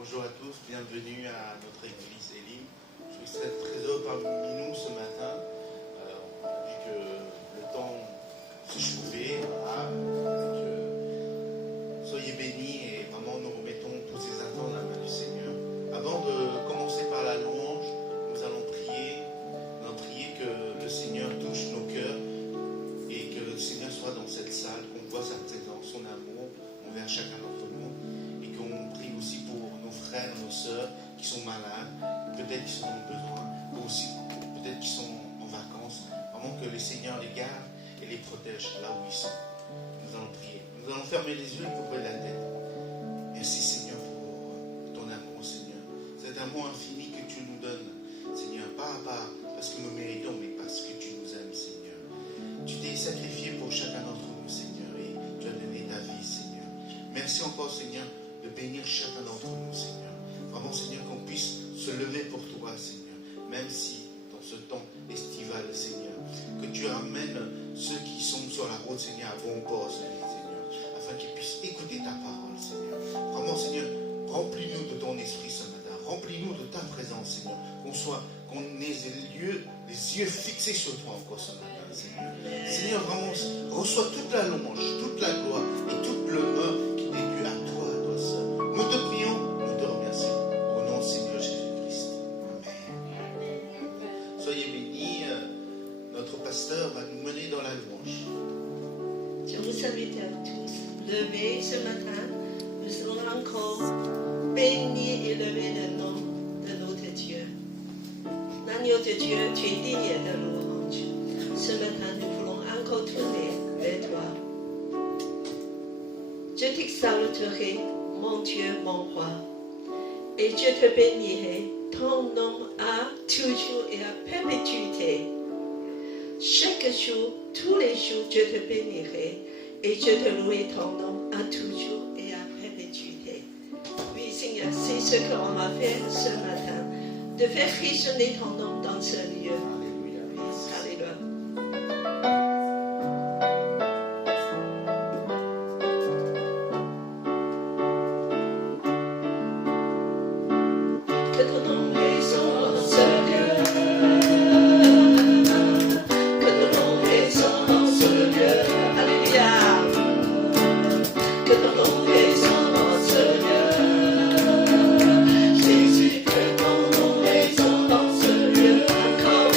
Bonjour à tous, bienvenue à notre église Elim. Je suis très heureux parmi nous ce matin. On a vu que le temps se chauffait. Voilà. Soyez bénis et vraiment nous remettons tous ces attentes dans la main du Seigneur. Avant de commencer par la louange, nous allons prier. Nous allons prier que le Seigneur touche nos cœurs et que le Seigneur soit dans cette salle, qu'on voit sa présence, son amour envers chacun d'entre nous. Et qu'on prie aussi pour nos frères, nos sœurs qui sont malades, peut-être qui sont en besoin, ou aussi peut-être qui sont en vacances. Vraiment que le Seigneur les garde et les protège là où ils sont. Nous allons prier. Nous allons fermer les yeux et couvrir la tête. Merci Seigneur pour ton amour, Seigneur. Cet amour infini que tu nous donnes, Seigneur, pas parce que nous méritons, mais parce que tu nous aimes, Seigneur. Tu t'es sacrifié pour chacun d'entre nous, Seigneur, et tu as donné ta vie, Seigneur. Merci encore, Seigneur, de bénir chacun d'entre nous, Seigneur. Vraiment, Seigneur, qu'on puisse se lever pour toi, Seigneur. Même si, dans ce temps estival, Seigneur, que tu ramènes ceux qui sont sur la route, Seigneur, à bon port, Seigneur, afin qu'ils puissent écouter ta parole, Seigneur. Vraiment, Seigneur, remplis-nous de ton esprit ce matin. Remplis-nous de ta présence, Seigneur. Qu'on ait les yeux fixés sur toi encore ce matin, Seigneur. Seigneur, vraiment, reçois toute la louange, toute la gloire et toute l'honneur qui est dû à toi seul. Nous te prions, nous te remercions. Au nom du Seigneur Jésus-Christ. Amen. Soyez bénis. Notre pasteur va nous mener dans la louange. Je vous invite à tous lever ce matin. Nous allons encore bénir et lever le nom de notre Dieu. L'agneau de Dieu, tu es digne de louange. Ce matin, nous voulons encore tourner vers toi. Je t'exalterai, mon Dieu, mon roi, et je te bénirai. Ton nom a toujours et à perpétuité. Chaque jour, tous les jours, je te bénirai et je te louerai ton nom à toujours et à perpétuité. Oui, Seigneur, c'est ce qu'on va faire ce matin, de faire frissonner ton nom dans ce lieu. Alléluia. Alléluia. Que ton nom résonne ce lieu. Que ton nom résonne ce lieu. Alléluia. Que ton nom résonne ce lieu. Jésus, que ton nom résonne ce lieu. Encore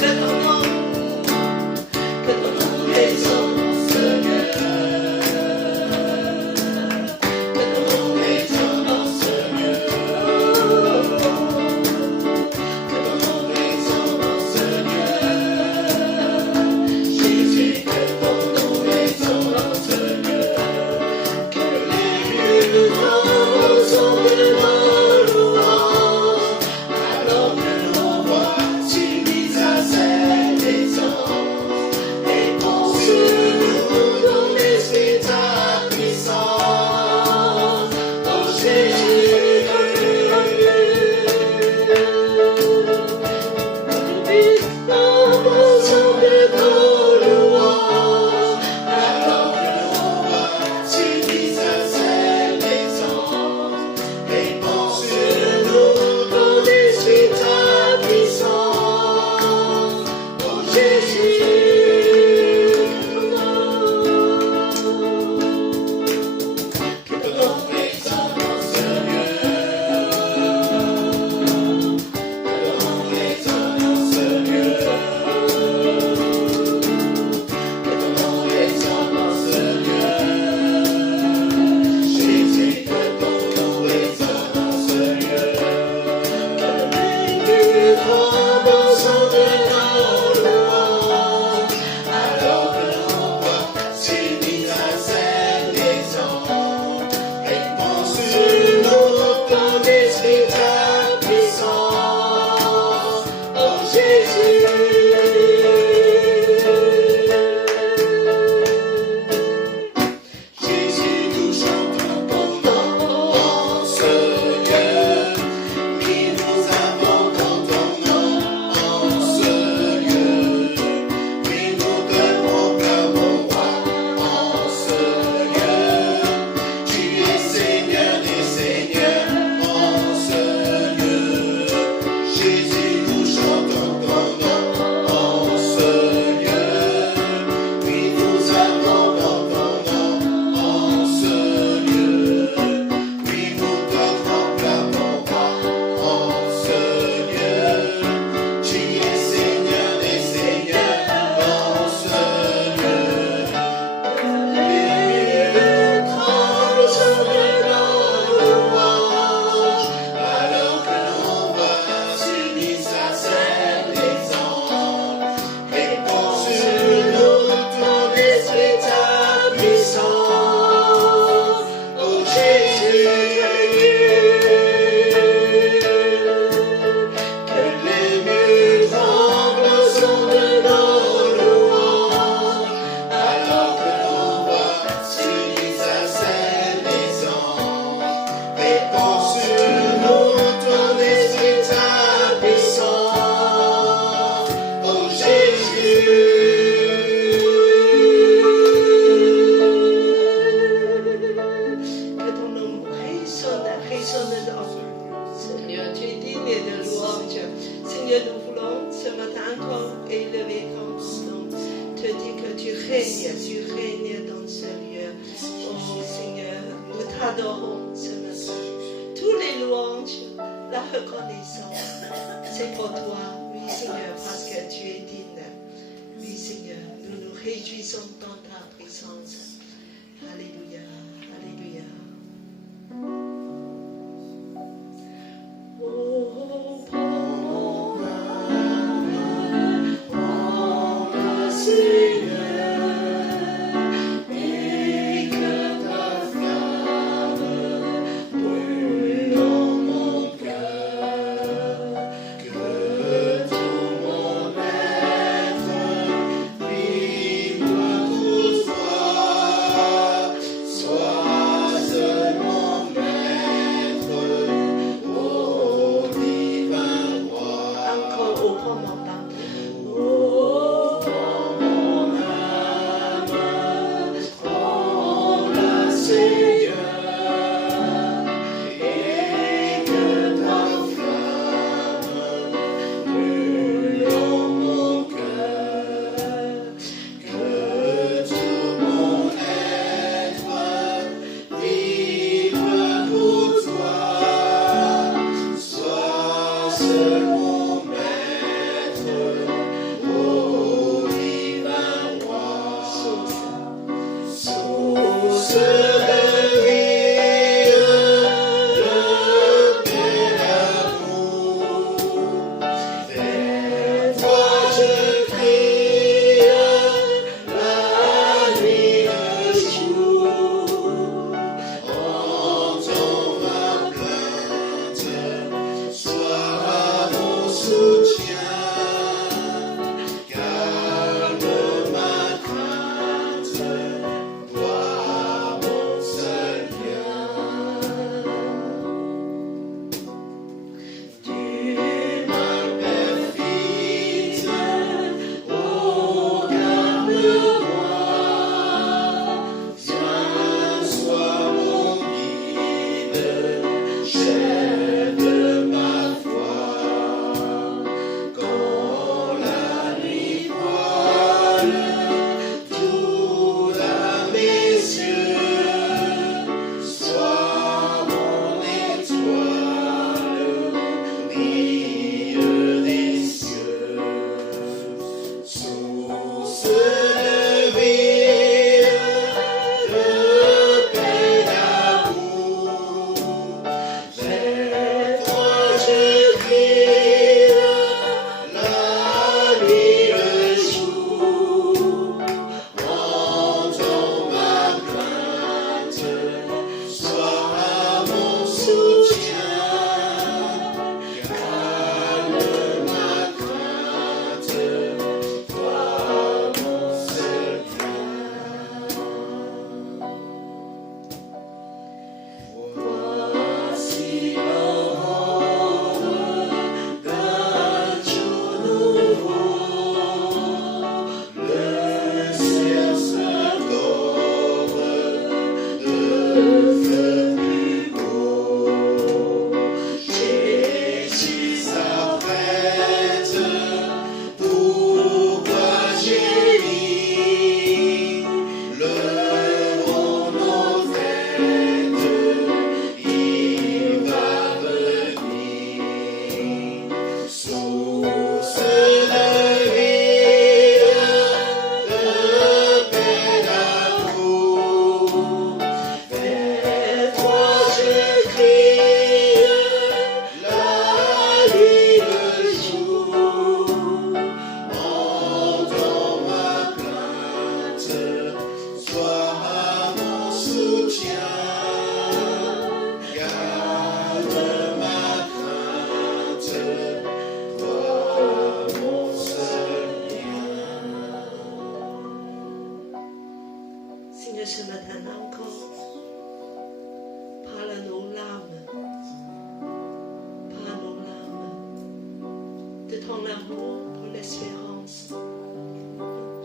de ton amour pour l'espérance.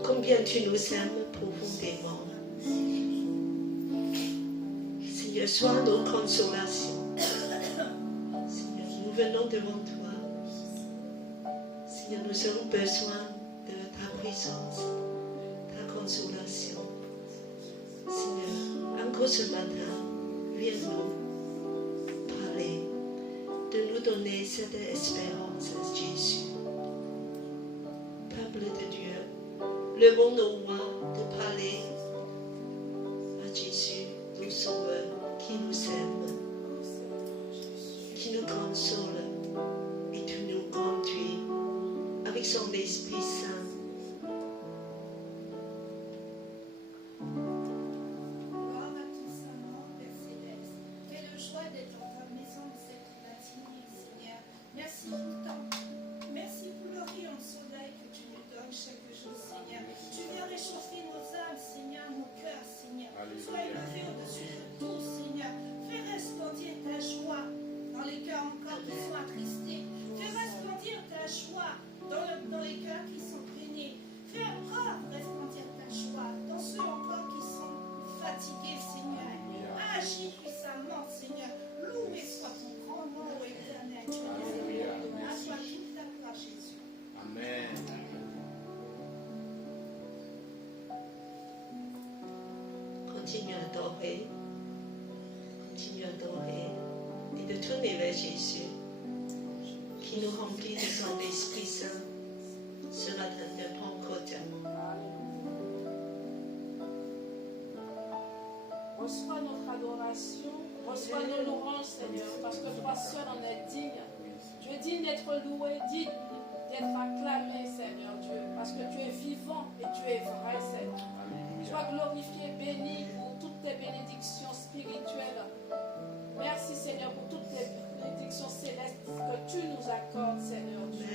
Combien tu nous aimes profondément. Seigneur, sois nos consolations. Seigneur, nous venons devant toi. Seigneur, nous avons besoin de ta présence, ta consolation. Seigneur, encore ce matin, viens-nous parler, de nous donner cette espérance, Jésus. Peuple de Dieu, levons nos voix de parler à Jésus, notre Sauveur, qui nous aime, qui nous console et qui nous conduit avec son Esprit Saint. Continue à adorer et de tourner vers Jésus qui nous remplit de son Esprit Saint ce matin de Pentecôte. Reçois notre adoration, reçois nos louanges, Seigneur, parce que toi seul en es digne. Tu es digne d'être loué, digne d'être acclamé, Seigneur Dieu, parce que tu es vivant et tu es vrai, Seigneur. Sois glorifié, béni pour toutes tes bénédictions spirituelles. Merci, Seigneur, pour toutes les bénédictions célestes que tu nous accordes, Seigneur Dieu.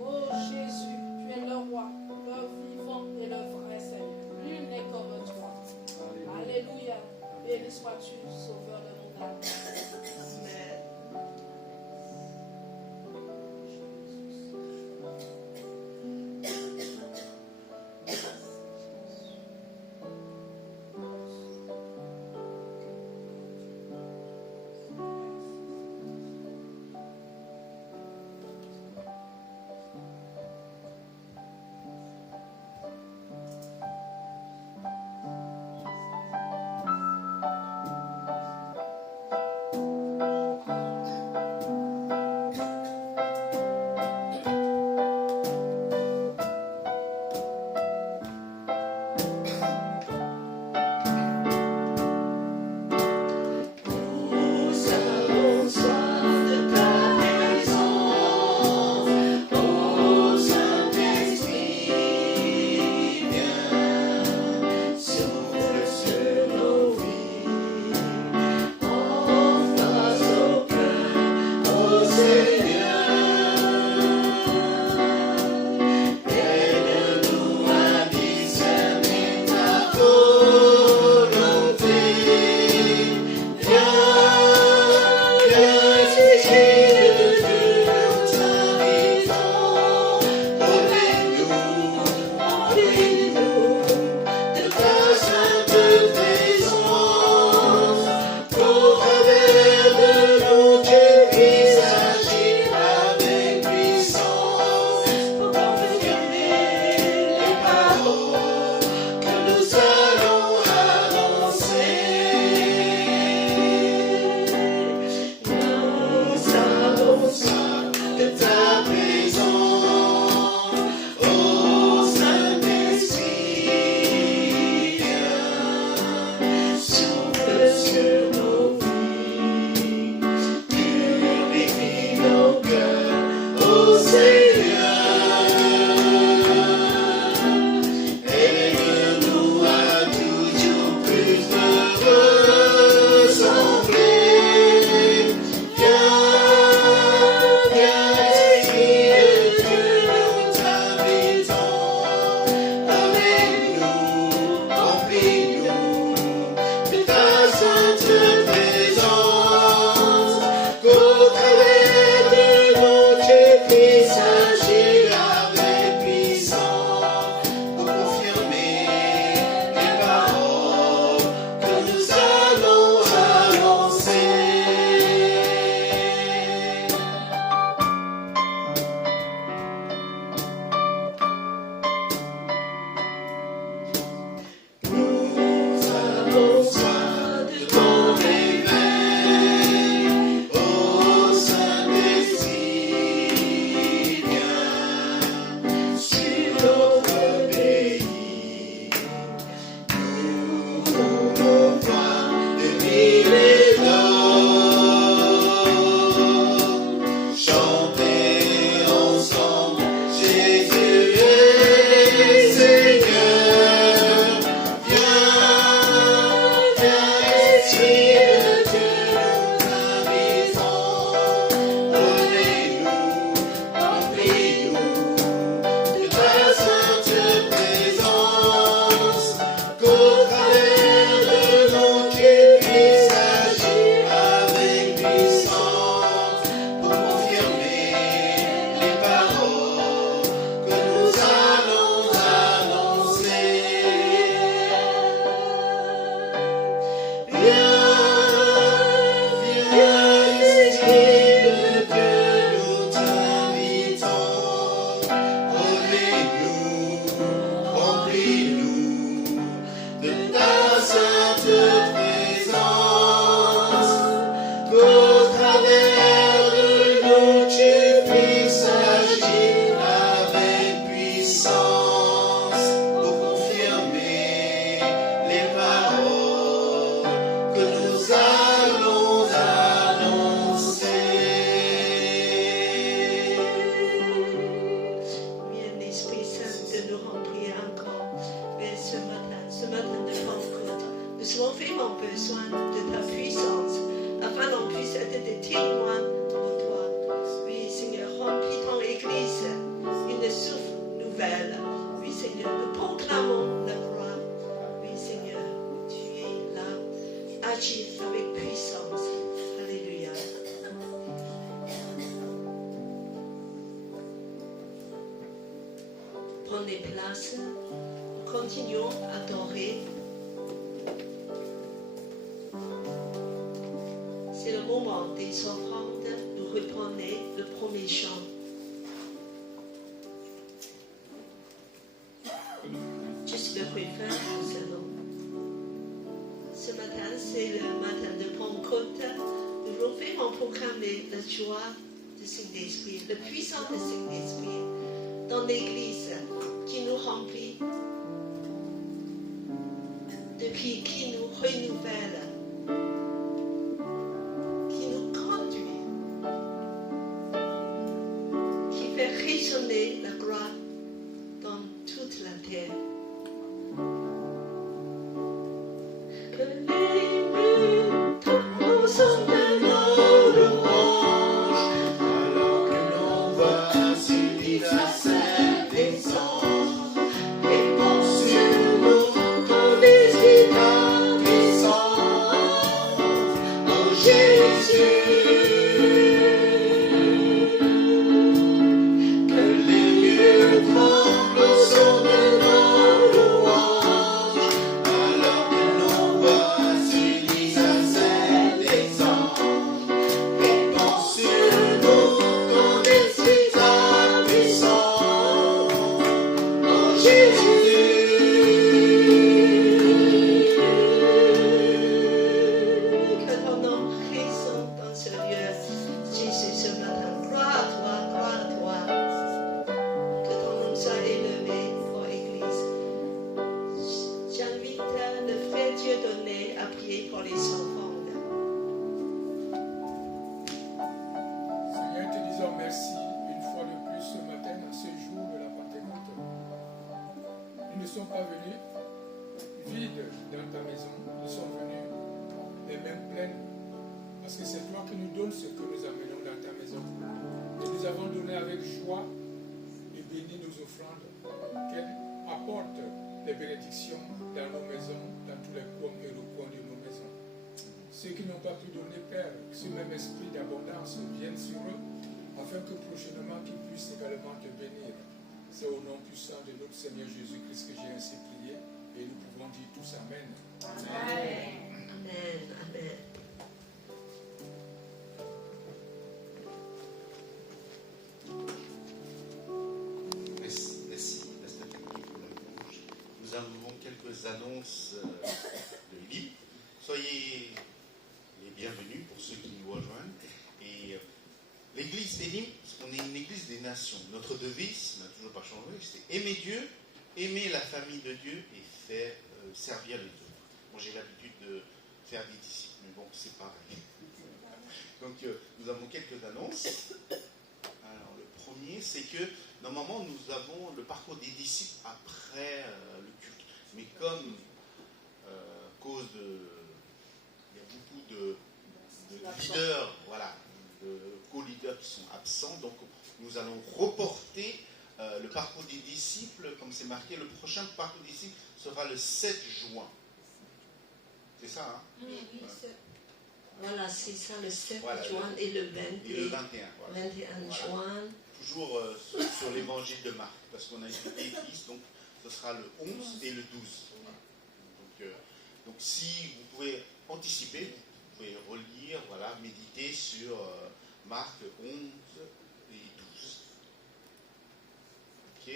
Oh Jésus, tu es le roi, le vivant et le vrai, Seigneur. Nul n'est comme toi. Alléluia. Béni sois-tu, Sauveur de mon âme. Amen. travers de nous, tu puisses agir avec puissance pour confirmer les paroles que nous allons annoncer. Viens l'Esprit Saint de nous remplir encore. Mais ce matin de Pentecôte, nous avons vraiment besoin de ta puissance afin qu'on puisse être des témoins pour toi. Oui, Seigneur, remplis ton Église, une souffle nouvelle. Oui, Seigneur, nous proclamons la gloire. Oui, Seigneur, tu es là, agis avec puissance. Alléluia. Prenez place. Continuons à adorer. C'est le moment des offrandes. Nous reprenons le premier chant. Juste le refrain, nous allons. Ce matin, c'est le matin de Pentecôte. Nous voulons vraiment proclamer la joie du Saint-Esprit, la puissance du Saint-Esprit dans l'Église qui nous remplit, qui nous renouvelle, qui nous conduit, qui fait résonner la gloire dans toute la terre. Que les murs tombent sur de nos louanges, Alors que nos voix s'unissent à celles des anges, répand sur nous ton esprit puissance, oh Jésus. Que les murs tremblent au son de nos louanges, alors que nos voix s'unissent à celles des anges. Répand sur nous ton esprit puissance, oh Jésus. Que ton nom résonne dans ce lieu. Jésus, ce matin, gloire à toi. Que ton nom soit élevé pour l'Église. J'invite le frère Dieudonné à prier pour les enfants. Seigneur, te disons merci une fois de plus ce matin, à ce jour de la Pentecôte. Nous ne sommes pas venus vides dans ta maison, nous sommes venus les mains pleines, parce que c'est toi qui nous donnes ce que nous amenons dans ta maison. Et nous avons donné avec joie et béni nos offrandes, qu'elles apportent les bénédictions dans nos maisons, dans tous les coins et recoins de nos maisons. Ceux qui n'ont pas pu donner, Père, que ce même esprit d'abondance vienne sur eux, afin que prochainement qu'ils puissent également te bénir. C'est au nom puissant de notre Seigneur Jésus-Christ que j'ai ainsi prié, et nous pouvons dire tous Amen. Amen. Amen. Merci, Pasteur Camille, pour la louange. Nous avons quelques annonces de LIP. Soyez les bienvenus pour ceux qui nous rejoignent. Et l'église Elim, on est une église des nations. Notre devise n'a toujours pas changé, c'est aimer Dieu, aimer la famille de Dieu et faire servir les autres. Bon, j'ai l'habitude de faire des disciples, mais bon, c'est pareil. Donc, nous avons quelques annonces. Alors, le premier, c'est que normalement, nous avons le parcours des disciples après le culte. Mais comme, cause de. Il y a beaucoup de leaders, voilà, de co-leaders qui sont absents, donc nous allons reporter le parcours des disciples, comme c'est marqué. Le prochain parcours des disciples sera le 7 juin. C'est ça, hein? Oui, voilà, c'est ça, le 7 Voilà, juin et le 20 et le 21. Voilà. 21 Voilà. juin. Toujours sur l'évangile de Marc, parce qu'on a étudié les fils, donc ce sera le 11 et le 12. Voilà. Donc si vous pouvez anticiper, vous pouvez relire, voilà, méditer sur Marc 11 et 12. Ok?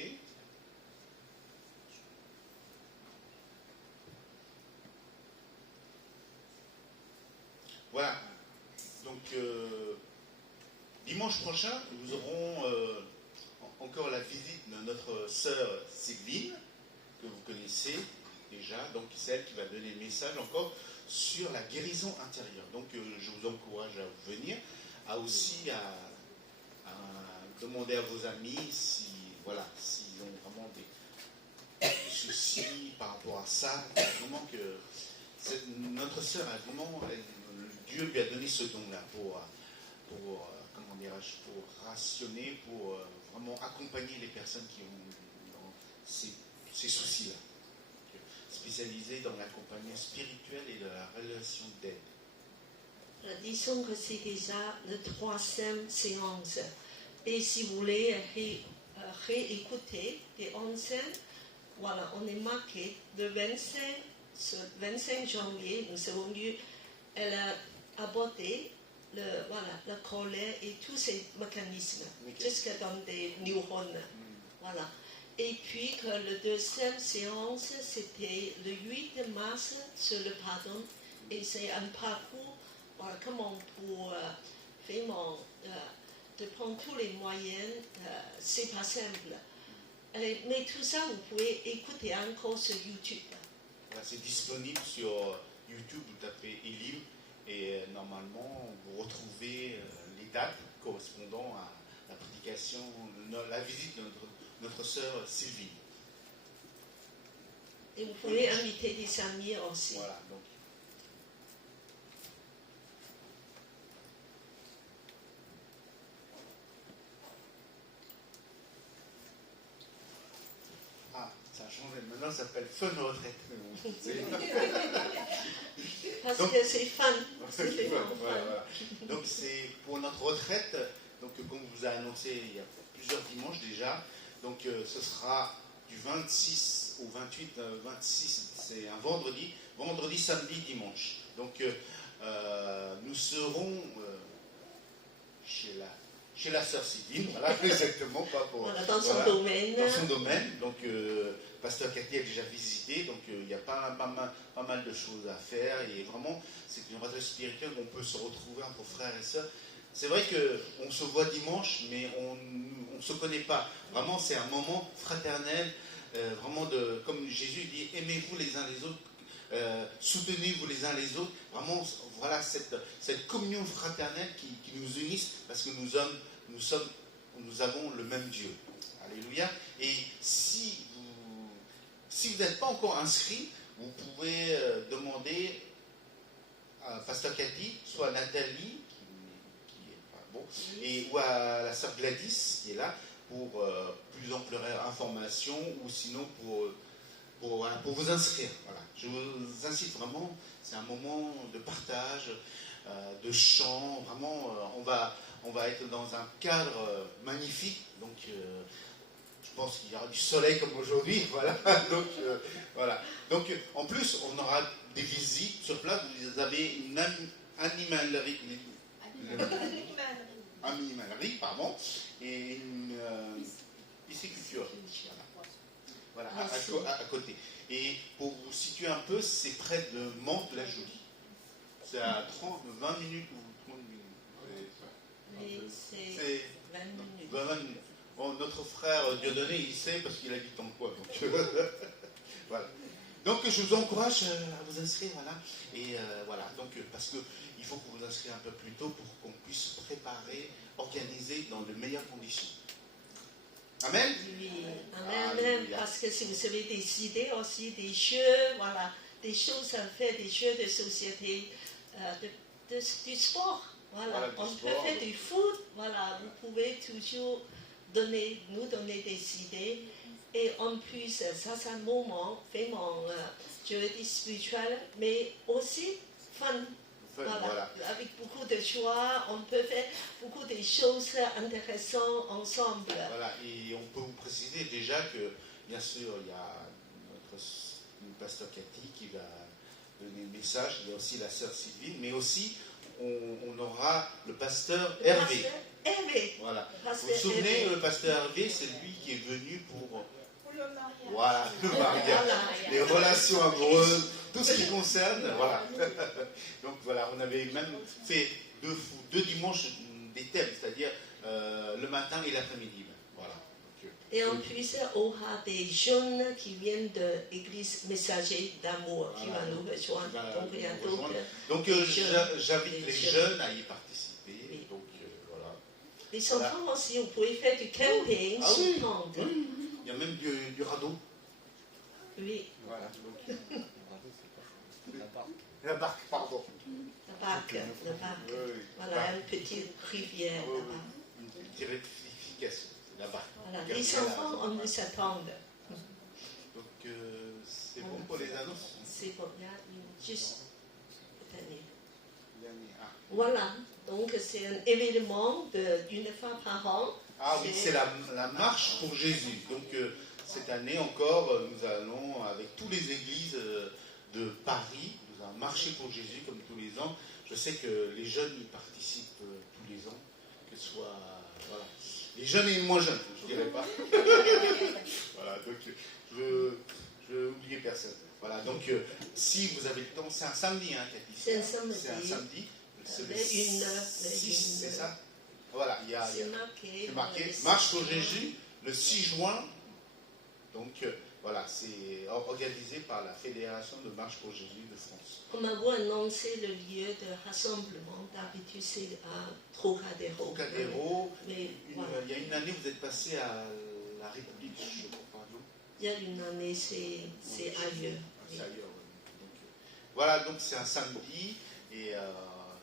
Voilà. Donc Dimanche prochain, nous aurons encore la visite de notre sœur Sylvine, que vous connaissez déjà, donc celle qui va donner le message encore sur la guérison intérieure. Donc je vous encourage à venir, aussi à demander à vos amis s'ils ont vraiment des soucis par rapport à ça. Vraiment que notre sœur a vraiment, Dieu lui a donné ce don-là pour rationner, pour vraiment accompagner les personnes qui ont ces soucis-là. Spécialisée dans l'accompagnement spirituel et de la relation d'aide. Disons que c'est déjà la 3e séance. Et si vous voulez réécouter les anciennes, voilà, on est marqué le 25 janvier, nous avons vu, elle a abordé la colère et tous ces mécanismes, jusqu'à dans des neurones. Voilà. Et puis que la 2e séance, c'était le 8 mars sur le pardon. Et c'est un parcours, voilà, comment pour vraiment de prendre tous les moyens, c'est pas simple. Mais tout ça, vous pouvez écouter encore sur YouTube. Voilà, c'est disponible sur YouTube, vous tapez Elim et normalement vous retrouvez les dates correspondant à la prédication, la visite de notre sœur Sylvie. Et vous pouvez inviter des amis aussi. Voilà, donc. Ah, ça a changé. Maintenant, ça s'appelle Fun Retraite. Parce donc, que c'est fun. C'est fun. Voilà. Donc, c'est pour notre retraite. Donc, comme on vous a annoncé il y a plusieurs dimanches déjà. Donc, ce sera du 26 au 28. 26, c'est un vendredi. Vendredi, samedi, dimanche. Donc, nous serons chez la sœur Sylvine, voilà, exactement, pas pour, voilà, dans son domaine. Dans son domaine. Donc, Pasteur Cathy a déjà visité, donc il y a pas mal de choses à faire. Et vraiment, c'est une retraite spirituelle où on peut se retrouver entre frères et sœurs. C'est vrai qu'on se voit dimanche, mais on ne se connaît pas. Vraiment, c'est un moment fraternel, vraiment comme Jésus dit, aimez-vous les uns les autres, soutenez-vous les uns les autres. Vraiment, voilà cette communion fraternelle qui nous unisse, parce que nous avons le même Dieu. Alléluia. Et si vous n'êtes pas encore inscrit, vous pouvez demander à Pasteur Cathy, soit à Nathalie, ou à la sœur Gladys qui est là pour plus ample information, ou sinon pour vous inscrire. Voilà. Je vous incite vraiment, c'est un moment de partage, de chant, vraiment on va être dans un cadre magnifique, donc je pense qu'il y aura du soleil comme aujourd'hui, voilà. Donc voilà. Donc en plus on aura des visites sur place, vous avez une animalerie, et une pisciculture. Voilà, à côté. Et pour vous situer un peu, c'est près de Mantes-la-Jolie. C'est à 20 minutes ou 30 minutes. C'est 20 minutes. 20 minutes. Bon, notre frère Dieudonné, il sait parce qu'il habite en quoi. Donc, voilà. Donc je vous encourage à vous inscrire, voilà. Et voilà, donc parce qu'il faut que vous vous inscriviez un peu plus tôt pour qu'on puisse préparer, organiser dans de meilleures conditions. Amen. Oui, amen. Parce que si vous avez décidé aussi des jeux, voilà, des choses à faire, des jeux de société, du sport, voilà. On peut faire du foot, voilà. Vous pouvez toujours nous donner des idées. Et en plus, ça c'est un moment vraiment, je veux dire spirituel, mais aussi fun. Voilà. Avec beaucoup de joie, on peut faire beaucoup de choses intéressantes ensemble. Voilà, et on peut vous préciser déjà que, bien sûr, il y a notre pasteur Cathy qui va donner le message, il y a aussi la sœur Sylvine, mais aussi on aura le pasteur Hervé. Hervé. Voilà. Vous vous souvenez, le pasteur Hervé, c'est lui qui est venu pour le mariage. Voilà, le mariage, les relations amoureuses, tout ce qui concerne, voilà. Donc voilà, on avait même fait deux dimanches des thèmes, c'est-à-dire le matin et l'après-midi. Voilà. Donc, Et en plus, on a des jeunes qui viennent de l'église Messager d'Amour qui va nous rejoindre. Donc, il y a d'autres. Donc j'invite les jeunes à y participer. Oui. Donc, voilà. Les enfants aussi, vous pouvez faire du camping Ah sur oui. tente. Oui. Il y a même du radeau. Oui, Voilà. Donc, la barque, pardon. la barque. Oui. Voilà, une petite rivière Oui, là-bas. oui. Une petite rectification, la barque. Voilà. Les enfants, on nous attend. Donc c'est bon pour les annonces. C'est bon, il y a juste cette année. Ah. Voilà, donc c'est un événement d'une fois par an. Ah oui, c'est la marche pour Jésus. Donc cette année encore, nous allons, avec toutes les églises de Paris, nous allons marcher pour Jésus comme tous les ans. Je sais que les jeunes y participent tous les ans, que ce soit voilà, les jeunes et les moins jeunes, je ne dirais pas. Voilà, donc je veux oublier personne. Voilà, donc si vous avez le temps, c'est un samedi, hein, Cathy. C'est un samedi. C'est un samedi. C'est le Une, 6, c'est ça? Voilà, c'est marqué. c'est marqué Marche pour Jésus le 6 juin. Donc voilà, c'est organisé par la Fédération de Marche pour Jésus de France. On m'a annoncé le lieu de rassemblement. D'habitude, c'est à Trocadéro. Trocadéro. Mais voilà. Il y a une année, vous êtes passé à la République, je crois, non? Il y a une année, c'est ailleurs. C'est ailleurs, oui. Donc, voilà, donc c'est un samedi et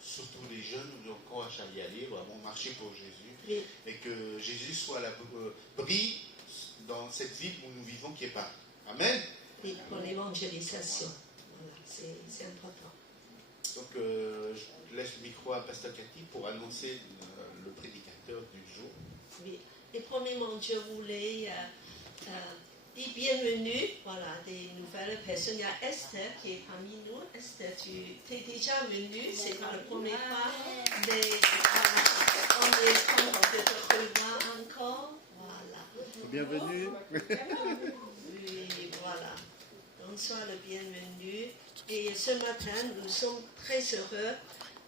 surtout les jeunes, nous encouragent à y aller, vraiment marcher pour Jésus. Oui. Et que Jésus soit brille dans cette ville où nous vivons qui est Paris. Amen. Oui, pour l'évangélisation. Voilà, c'est important. Donc je laisse le micro à Pasteur Cathy pour annoncer le prédicateur du jour. Oui. Et premièrement, je voulais dire bienvenue, voilà, des nouvelles personnes. Il y a Esther qui est parmi nous. Esther, tu es déjà venue, c'est pas la première fois, mais on est content de te revoir encore. Voilà. Bienvenue. Oui, voilà. Donc, sois le bienvenu. Et ce matin, nous sommes très heureux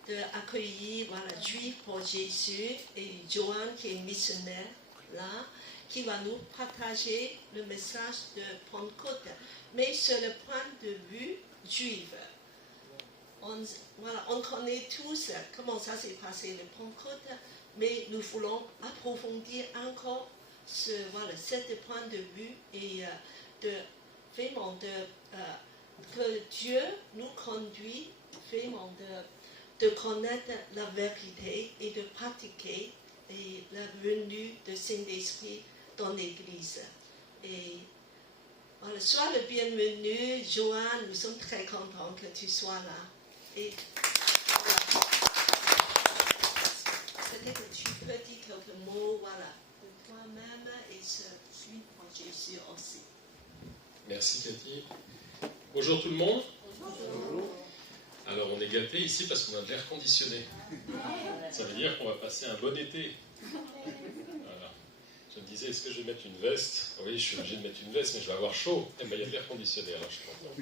d'accueillir voilà, Juif pour Jésus et Joanne qui est missionnaire là, qui va nous partager le message de Pentecôte, mais sur le point de vue juif. On connaît tous comment ça s'est passé le Pentecôte, mais nous voulons approfondir encore cet point de vue et vraiment que Dieu nous conduit vraiment de connaître la vérité et de pratiquer et la venue de Saint-Esprit dans l'Église. Et voilà, sois le bienvenu, Joanne, nous sommes très contents que tu sois là. Et voilà. Peut-être que tu peux dire quelques mots, voilà, de toi-même et ce Juif pour Jésus aussi. Merci Cathy. Bonjour tout le monde. Bonjour. Alors on est gâtés ici parce qu'on a de l'air conditionné. Ça veut dire qu'on va passer un bon été. Voilà. Je me disais, est-ce que je vais mettre une veste? Oui, je suis obligé de mettre une veste, mais je vais avoir chaud. Eh bien, il y a de l'air conditionné, alors je suis content.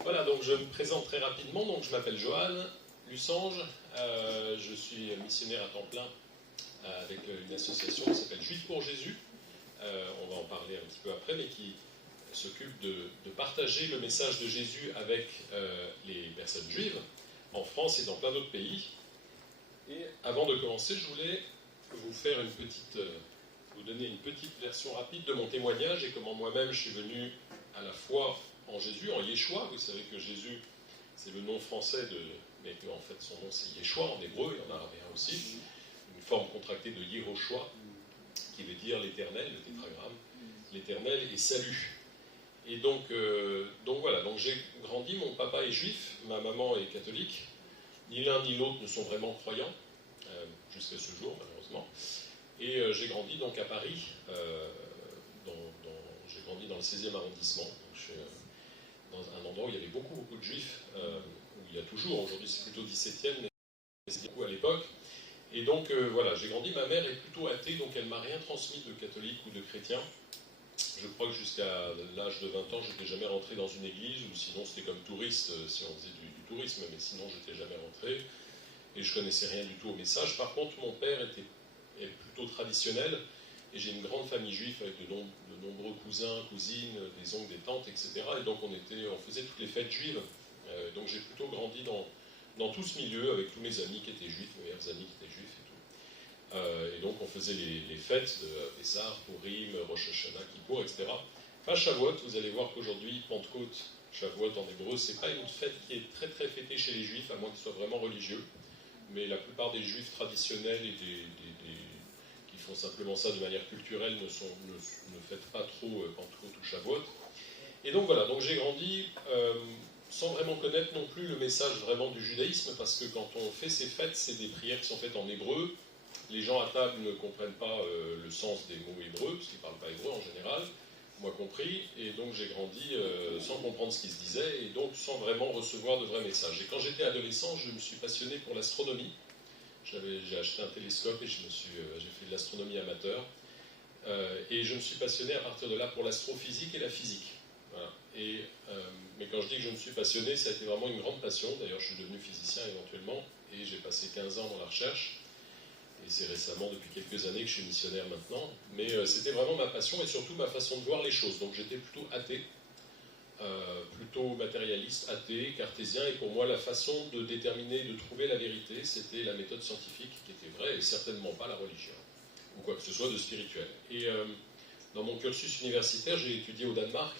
Voilà, donc je me présente très rapidement. Donc je m'appelle Johan Lusange. Je suis missionnaire à temps plein avec une association qui s'appelle Juifs pour Jésus. On va en parler un petit peu après, mais qui s'occupe de partager le message de Jésus avec les personnes juives en France et dans plein d'autres pays. Et avant de commencer, je voulais vous donner une petite version rapide de mon témoignage et comment moi-même je suis venu à la foi en Jésus, en Yeshua. Vous savez que Jésus, c'est le nom français mais que en fait son nom c'est Yeshua en hébreu et en araméen aussi, une forme contractée de Yehoshua, qui veut dire l'éternel, le tétragramme, l'éternel et salut. Et donc voilà, donc j'ai grandi, mon papa est juif, ma maman est catholique, ni l'un ni l'autre ne sont vraiment croyants, jusqu'à ce jour malheureusement. Et j'ai grandi donc à Paris, j'ai grandi dans le 16e arrondissement, donc je suis dans un endroit où il y avait beaucoup de juifs, où il y a toujours, aujourd'hui c'est plutôt 17e, mais c'est beaucoup à l'époque. Et donc voilà, j'ai grandi, ma mère est plutôt athée, donc elle ne m'a rien transmis de catholique ou de chrétien. Je crois que jusqu'à l'âge de 20 ans, je n'étais jamais rentré dans une église, ou sinon c'était comme touriste, si on faisait du tourisme, mais sinon je n'étais jamais rentré. et je connaissais rien du tout au message. Par contre, mon père est plutôt traditionnel, et j'ai une grande famille juive avec de nombreux cousins, cousines, des oncles, des tantes, etc. Et donc on faisait toutes les fêtes juives. Donc j'ai plutôt grandi dans tout ce milieu avec tous mes amis qui étaient juifs, mes meilleurs amis qui étaient juifs et tout. Et donc on faisait les fêtes de Pessah, Purim, Rosh Hashanah, Kippour, etc. Pas Shavuot, vous allez voir qu'aujourd'hui, Pentecôte, Shavuot en hébreu, c'est pas une fête qui est très très fêtée chez les juifs, à moins qu'ils soient vraiment religieux. Mais la plupart des juifs traditionnels et qui font simplement ça de manière culturelle ne fêtent pas trop Pentecôte ou Shavuot. Et donc voilà, donc j'ai grandi sans vraiment connaître non plus le message vraiment du judaïsme, parce que quand on fait ces fêtes, c'est des prières qui sont faites en hébreu. Les gens à table ne comprennent pas le sens des mots hébreux, parce qu'ils ne parlent pas hébreu en général, moi compris, et donc j'ai grandi sans comprendre ce qui se disait, et donc sans vraiment recevoir de vrais messages. Et quand j'étais adolescent, je me suis passionné pour l'astronomie. J'ai acheté un télescope et j'ai fait de l'astronomie amateur. Et je me suis passionné à partir de là pour l'astrophysique et la physique. Voilà. Mais quand je dis que je me suis passionné, ça a été vraiment une grande passion. D'ailleurs, je suis devenu physicien éventuellement, et j'ai passé 15 ans dans la recherche. Et c'est récemment, depuis quelques années, que je suis missionnaire maintenant. Mais c'était vraiment ma passion et surtout ma façon de voir les choses. Donc j'étais plutôt athée, plutôt matérialiste, athée, cartésien. Et pour moi, la façon de déterminer, de trouver la vérité, c'était la méthode scientifique qui était vraie, et certainement pas la religion, ou quoi que ce soit de spirituel. Et dans mon cursus universitaire, j'ai étudié au Danemark.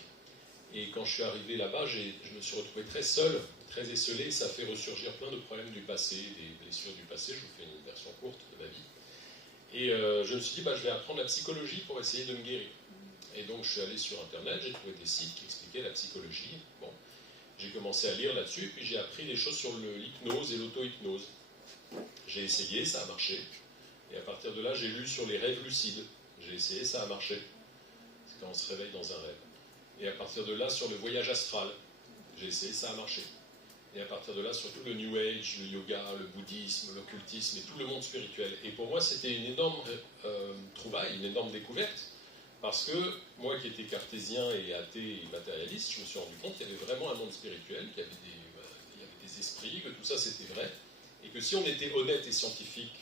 Et quand je suis arrivé là-bas, je me suis retrouvé très seul, très esselé. Ça a fait ressurgir plein de problèmes du passé, des blessures du passé. Je vous fais une version courte de ma vie. Et je me suis dit, je vais apprendre la psychologie pour essayer de me guérir. Et donc je suis allé sur Internet, j'ai trouvé des sites qui expliquaient la psychologie. Bon, j'ai commencé à lire là-dessus, puis j'ai appris des choses sur l'hypnose et l'auto-hypnose. J'ai essayé, ça a marché. Et à partir de là, j'ai lu sur les rêves lucides. J'ai essayé, ça a marché. C'est quand on se réveille dans un rêve. Et à partir de là, sur le voyage astral, j'ai essayé, ça a marché. Et à partir de là, surtout le New Age, le yoga, le bouddhisme, l'occultisme et tout le monde spirituel. Et pour moi, c'était une énorme trouvaille, une énorme découverte. Parce que moi qui étais cartésien et athée et matérialiste, je me suis rendu compte qu'il y avait vraiment un monde spirituel, qu'il y avait des esprits, que tout ça c'était vrai. Et que si on était honnête et scientifique,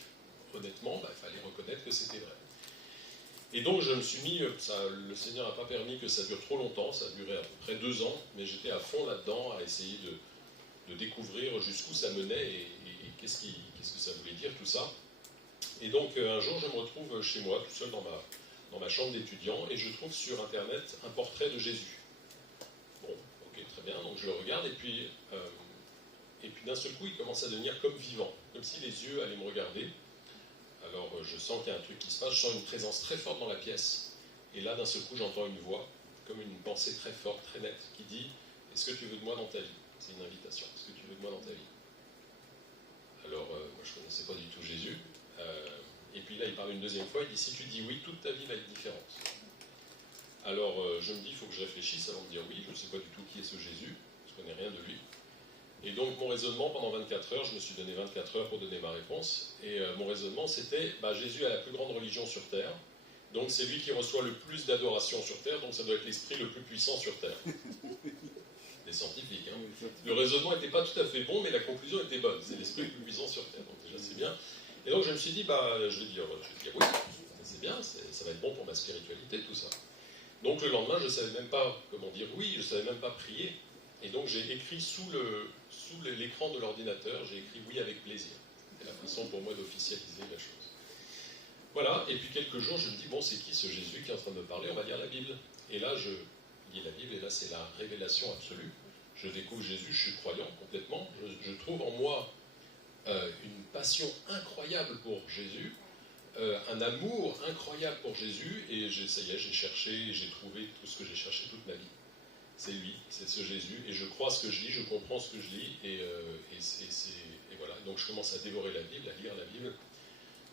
honnêtement, il fallait reconnaître que c'était vrai. Et donc je me suis mis, le Seigneur n'a pas permis que ça dure trop longtemps, ça a duré à peu près 2 ans, mais j'étais à fond là-dedans, à essayer de découvrir jusqu'où ça menait et qu'est-ce que ça voulait dire tout ça. Et donc un jour je me retrouve chez moi, tout seul dans ma chambre d'étudiant, et je trouve sur Internet un portrait de Jésus. Bon, ok, très bien, donc je le regarde, et puis d'un seul coup il commence à devenir comme vivant, comme si les yeux allaient me regarder. Alors je sens qu'il y a un truc qui se passe, je sens une présence très forte dans la pièce, et là d'un seul coup j'entends une voix, comme une pensée très forte, très nette, qui dit « Est-ce que tu veux de moi dans ta vie ?» C'est une invitation, « Est-ce que tu veux de moi dans ta vie ?» Alors moi je ne connaissais pas du tout Jésus, et puis là il parle une deuxième fois, il dit « Si tu dis oui, toute ta vie va être différente. » Alors je me dis, il faut que je réfléchisse avant de dire oui, je ne sais pas du tout qui est ce Jésus, je ne connais rien de lui. Et donc mon raisonnement pendant 24 heures, je me suis donné 24 heures pour donner ma réponse, et mon raisonnement c'était, Jésus a la plus grande religion sur Terre, donc c'est lui qui reçoit le plus d'adoration sur Terre, donc ça doit être l'esprit le plus puissant sur Terre. Des scientifiques, hein. Le raisonnement n'était pas tout à fait bon, mais la conclusion était bonne, c'est l'esprit le plus puissant sur Terre, donc déjà c'est bien. Et donc je me suis dit, je vais dire oui, c'est bien, ça va être bon pour ma spiritualité, tout ça. Donc le lendemain, je ne savais même pas comment dire oui, je ne savais même pas prier. Et donc j'ai écrit sous l'écran de l'ordinateur, j'ai écrit oui avec plaisir. C'est la façon pour moi d'officialiser la chose. Voilà, et puis quelques jours, je me dis, c'est qui ce Jésus qui est en train de me parler? On va lire la Bible. Et là, je lis la Bible, et là, c'est la révélation absolue. Je découvre Jésus, je suis croyant complètement. Je trouve en moi une passion incroyable pour Jésus, un amour incroyable pour Jésus, et ça y est, j'ai cherché, j'ai trouvé tout ce que j'ai cherché toute ma vie. C'est lui, c'est ce Jésus, et je crois ce que je lis, je comprends ce que je lis, et voilà. Donc je commence à dévorer la Bible, à lire la Bible.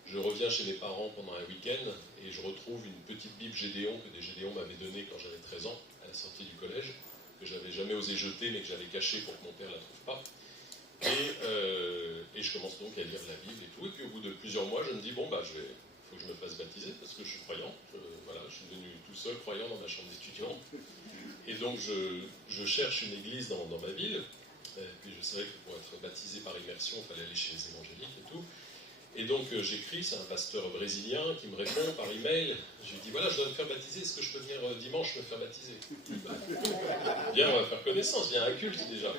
Je reviens chez mes parents pendant un week-end, et je retrouve une petite Bible Gédéon, que des Gédéons m'avaient donnée quand j'avais 13 ans, à la sortie du collège, que j'avais jamais osé jeter, mais que j'avais cachée pour que mon père ne la trouve pas. Et je commence donc à lire la Bible et tout, et puis au bout de plusieurs mois, je me dis, il faut que je me fasse baptiser, parce que je suis croyant. Je suis devenu tout seul croyant dans ma chambre d'étudiant. Et donc je cherche une église dans ma ville, Et puis je savais que pour être baptisé par immersion, il fallait aller chez les évangéliques et tout. Et donc j'écris, c'est un pasteur brésilien qui me répond par email. Je lui dis voilà, je dois me faire baptiser, est-ce que je peux venir dimanche me faire baptiser? Viens, on va faire connaissance, viens à un culte déjà.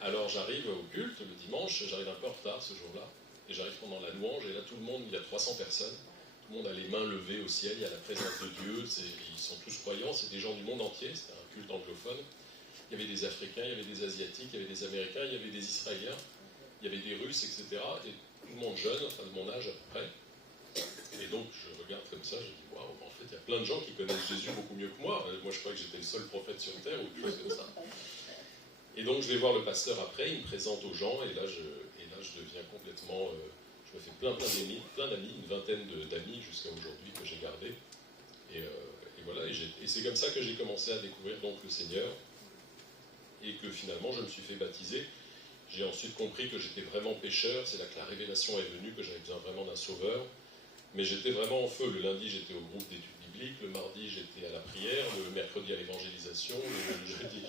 Alors j'arrive au culte le dimanche, j'arrive un peu en retard ce jour-là, et j'arrive pendant la louange, et là tout le monde, il y a 300 personnes, tout le monde a les mains levées au ciel, il y a la présence de Dieu, ils sont tous croyants, c'est des gens du monde entier, c'est un culte anglophone. Il y avait des Africains, il y avait des Asiatiques, il y avait des Américains, il y avait des Israéliens, il y avait des Russes, etc. Et tout le monde jeune, enfin de mon âge à peu près. Et donc je regarde comme ça, je dis waouh, en fait il y a plein de gens qui connaissent Jésus beaucoup mieux que moi. Moi je croyais que j'étais le seul prophète sur terre ou quelque chose comme ça. Et donc je vais voir le pasteur après, il me présente aux gens et là je deviens complètement, je me fais plein d'amis, une vingtaine d'amis jusqu'à aujourd'hui que j'ai gardé. Et voilà, et c'est comme ça que j'ai commencé à découvrir donc le Seigneur et que finalement je me suis fait baptiser. J'ai ensuite compris que j'étais vraiment pécheur, c'est là que la révélation est venue, que j'avais besoin vraiment d'un sauveur. Mais j'étais vraiment en feu. Le lundi, j'étais au groupe d'études bibliques, le mardi, j'étais à la prière, le mercredi à l'évangélisation, le jeudi,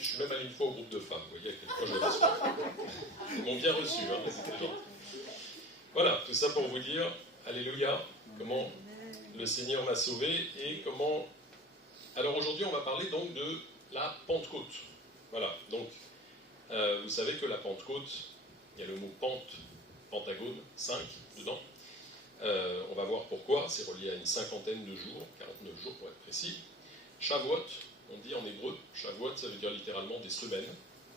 je suis même allé une fois au groupe de femmes, vous voyez, à quel point j'avais soif. Ils m'ont bien reçu, hein, c'était bien. Voilà, tout ça pour vous dire, alléluia, comment le Seigneur m'a sauvé et comment... Alors aujourd'hui, on va parler donc de la Pentecôte. Voilà, donc... vous savez que la Pentecôte, il y a le mot pentagone, 5 dedans. On va voir pourquoi, c'est relié à une cinquantaine de jours, 49 jours pour être précis. Shavuot, on dit en hébreu, Shavuot ça veut dire littéralement des semaines,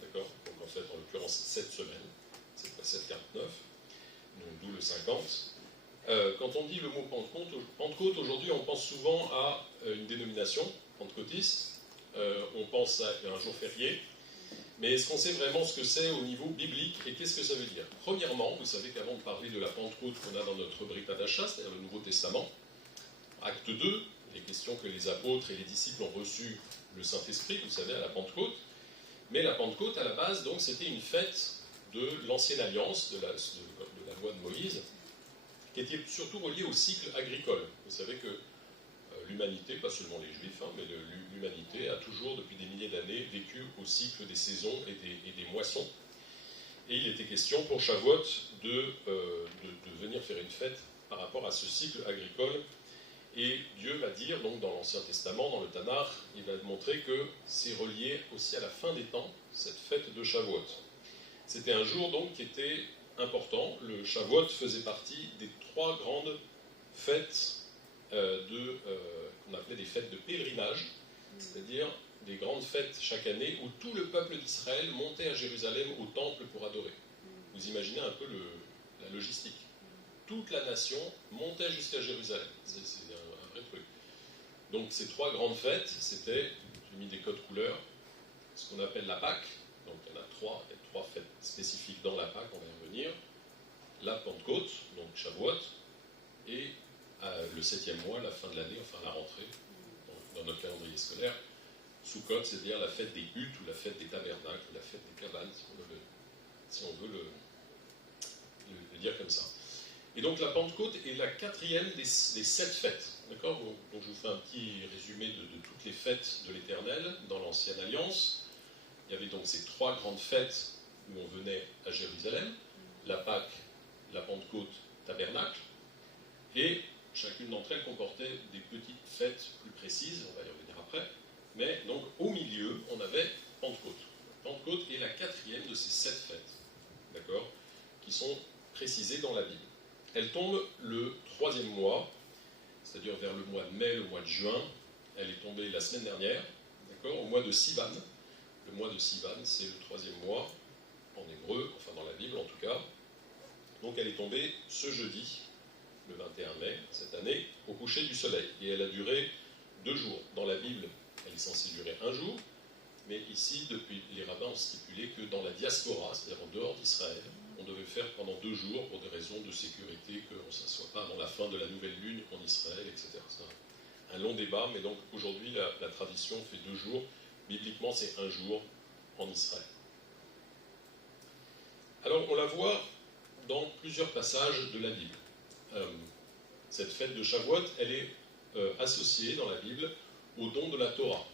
d'accord? Donc en fait, en l'occurrence, 7 semaines, c'est pas 7, 49, donc d'où le 50. Quand on dit le mot Pentecôte, aujourd'hui on pense souvent à une dénomination, pentecôtiste, on pense à un jour férié. Mais est-ce qu'on sait vraiment ce que c'est au niveau biblique et qu'est-ce que ça veut dire? Premièrement, vous savez qu'avant de parler de la Pentecôte qu'on a dans notre Britannica, c'est-à-dire le Nouveau Testament, acte 2, il est question que les apôtres et les disciples ont reçu le Saint-Esprit, vous savez, à la Pentecôte. Mais la Pentecôte, à la base, donc, c'était une fête de l'Ancienne Alliance, de la loi de Moïse, qui était surtout reliée au cycle agricole. Vous savez que l'humanité, pas seulement les Juifs, hein, mais l'humanité a toujours, depuis des milliers d'années, vécu au cycle des saisons et des moissons. Et il était question pour Shavuot de venir faire une fête par rapport à ce cycle agricole. Et Dieu va dire, donc dans l'Ancien Testament, dans le Tanakh, il va montrer que c'est relié aussi à la fin des temps, cette fête de Shavuot. C'était un jour donc qui était important. Le Shavuot faisait partie des 3 grandes fêtes qu'on appelait des fêtes de pèlerinage, c'est-à-dire des grandes fêtes chaque année où tout le peuple d'Israël montait à Jérusalem au temple pour adorer. Vous imaginez un peu la logistique. Toute la nation montait jusqu'à Jérusalem. C'est un vrai truc. Donc ces 3 grandes fêtes, c'était, j'ai mis des codes couleurs, ce qu'on appelle la Pâque. Donc il y a 3 fêtes spécifiques dans la Pâque, on va y revenir. La Pentecôte, donc Shavuot, et le 7e mois, la fin de l'année, enfin la rentrée, dans notre calendrier scolaire, Sukkot, c'est-à-dire la fête des huttes ou la fête des tabernacles, ou la fête des cabanes, si on veut le dire comme ça. Et donc la Pentecôte est la 4e des 7 fêtes. D'accord? Donc je vous fais un petit résumé de toutes les fêtes de l'Éternel dans l'Ancienne Alliance. Il y avait donc ces 3 grandes fêtes où on venait à Jérusalem, la Pâque, la Pentecôte, Tabernacle, et chacune d'entre elles comportait des petites fêtes plus précises, on va y revenir après, mais donc au milieu, on avait Pentecôte. Pentecôte est la 4e de ces 7 fêtes, d'accord, qui sont précisées dans la Bible. Elle tombe le 3e mois, c'est-à-dire vers le mois de mai, le mois de juin. Elle est tombée la semaine dernière, d'accord, au mois de Sivan. Le mois de Sivan, c'est le 3e mois, en hébreu, enfin dans la Bible en tout cas. Donc elle est tombée ce jeudi, le 21 mai, cette année, au coucher du soleil. Et elle a duré 2 jours. Dans la Bible, elle est censée durer 1 jour, mais ici, depuis, les rabbins ont stipulé que dans la diaspora, c'est-à-dire en dehors d'Israël, on devait faire pendant 2 jours pour des raisons de sécurité, qu'on ne soit pas avant la fin de la nouvelle lune en Israël, etc. C'est un long débat, mais donc aujourd'hui, la tradition fait 2 jours. Bibliquement, c'est 1 jour en Israël. Alors, on la voit dans plusieurs passages de la Bible. Cette fête de Shavuot, elle est associée dans la Bible au don de la Torah.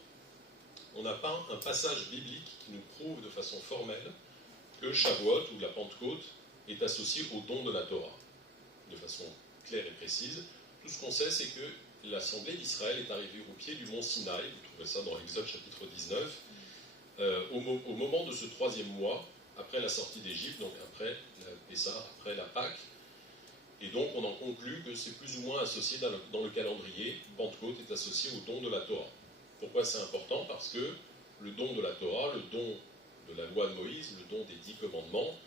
on n'a pas un passage biblique qui nous prouve de façon formelle que Shavuot ou la Pentecôte est associé au don de la Torah, de façon claire et précise. Tout ce qu'on sait, c'est que l'Assemblée d'Israël est arrivée au pied du mont Sinaï, vous trouvez ça dans Exode chapitre 19, au moment de ce 3e mois, après la sortie d'Égypte, donc après la Pessah, après la Pâque, et donc on en conclut que c'est plus ou moins associé dans le calendrier. Pentecôte est associé au don de la Torah. Pourquoi c'est important? Parce que le don de la Torah, le don de la loi de Moïse, le don des 10 commandements,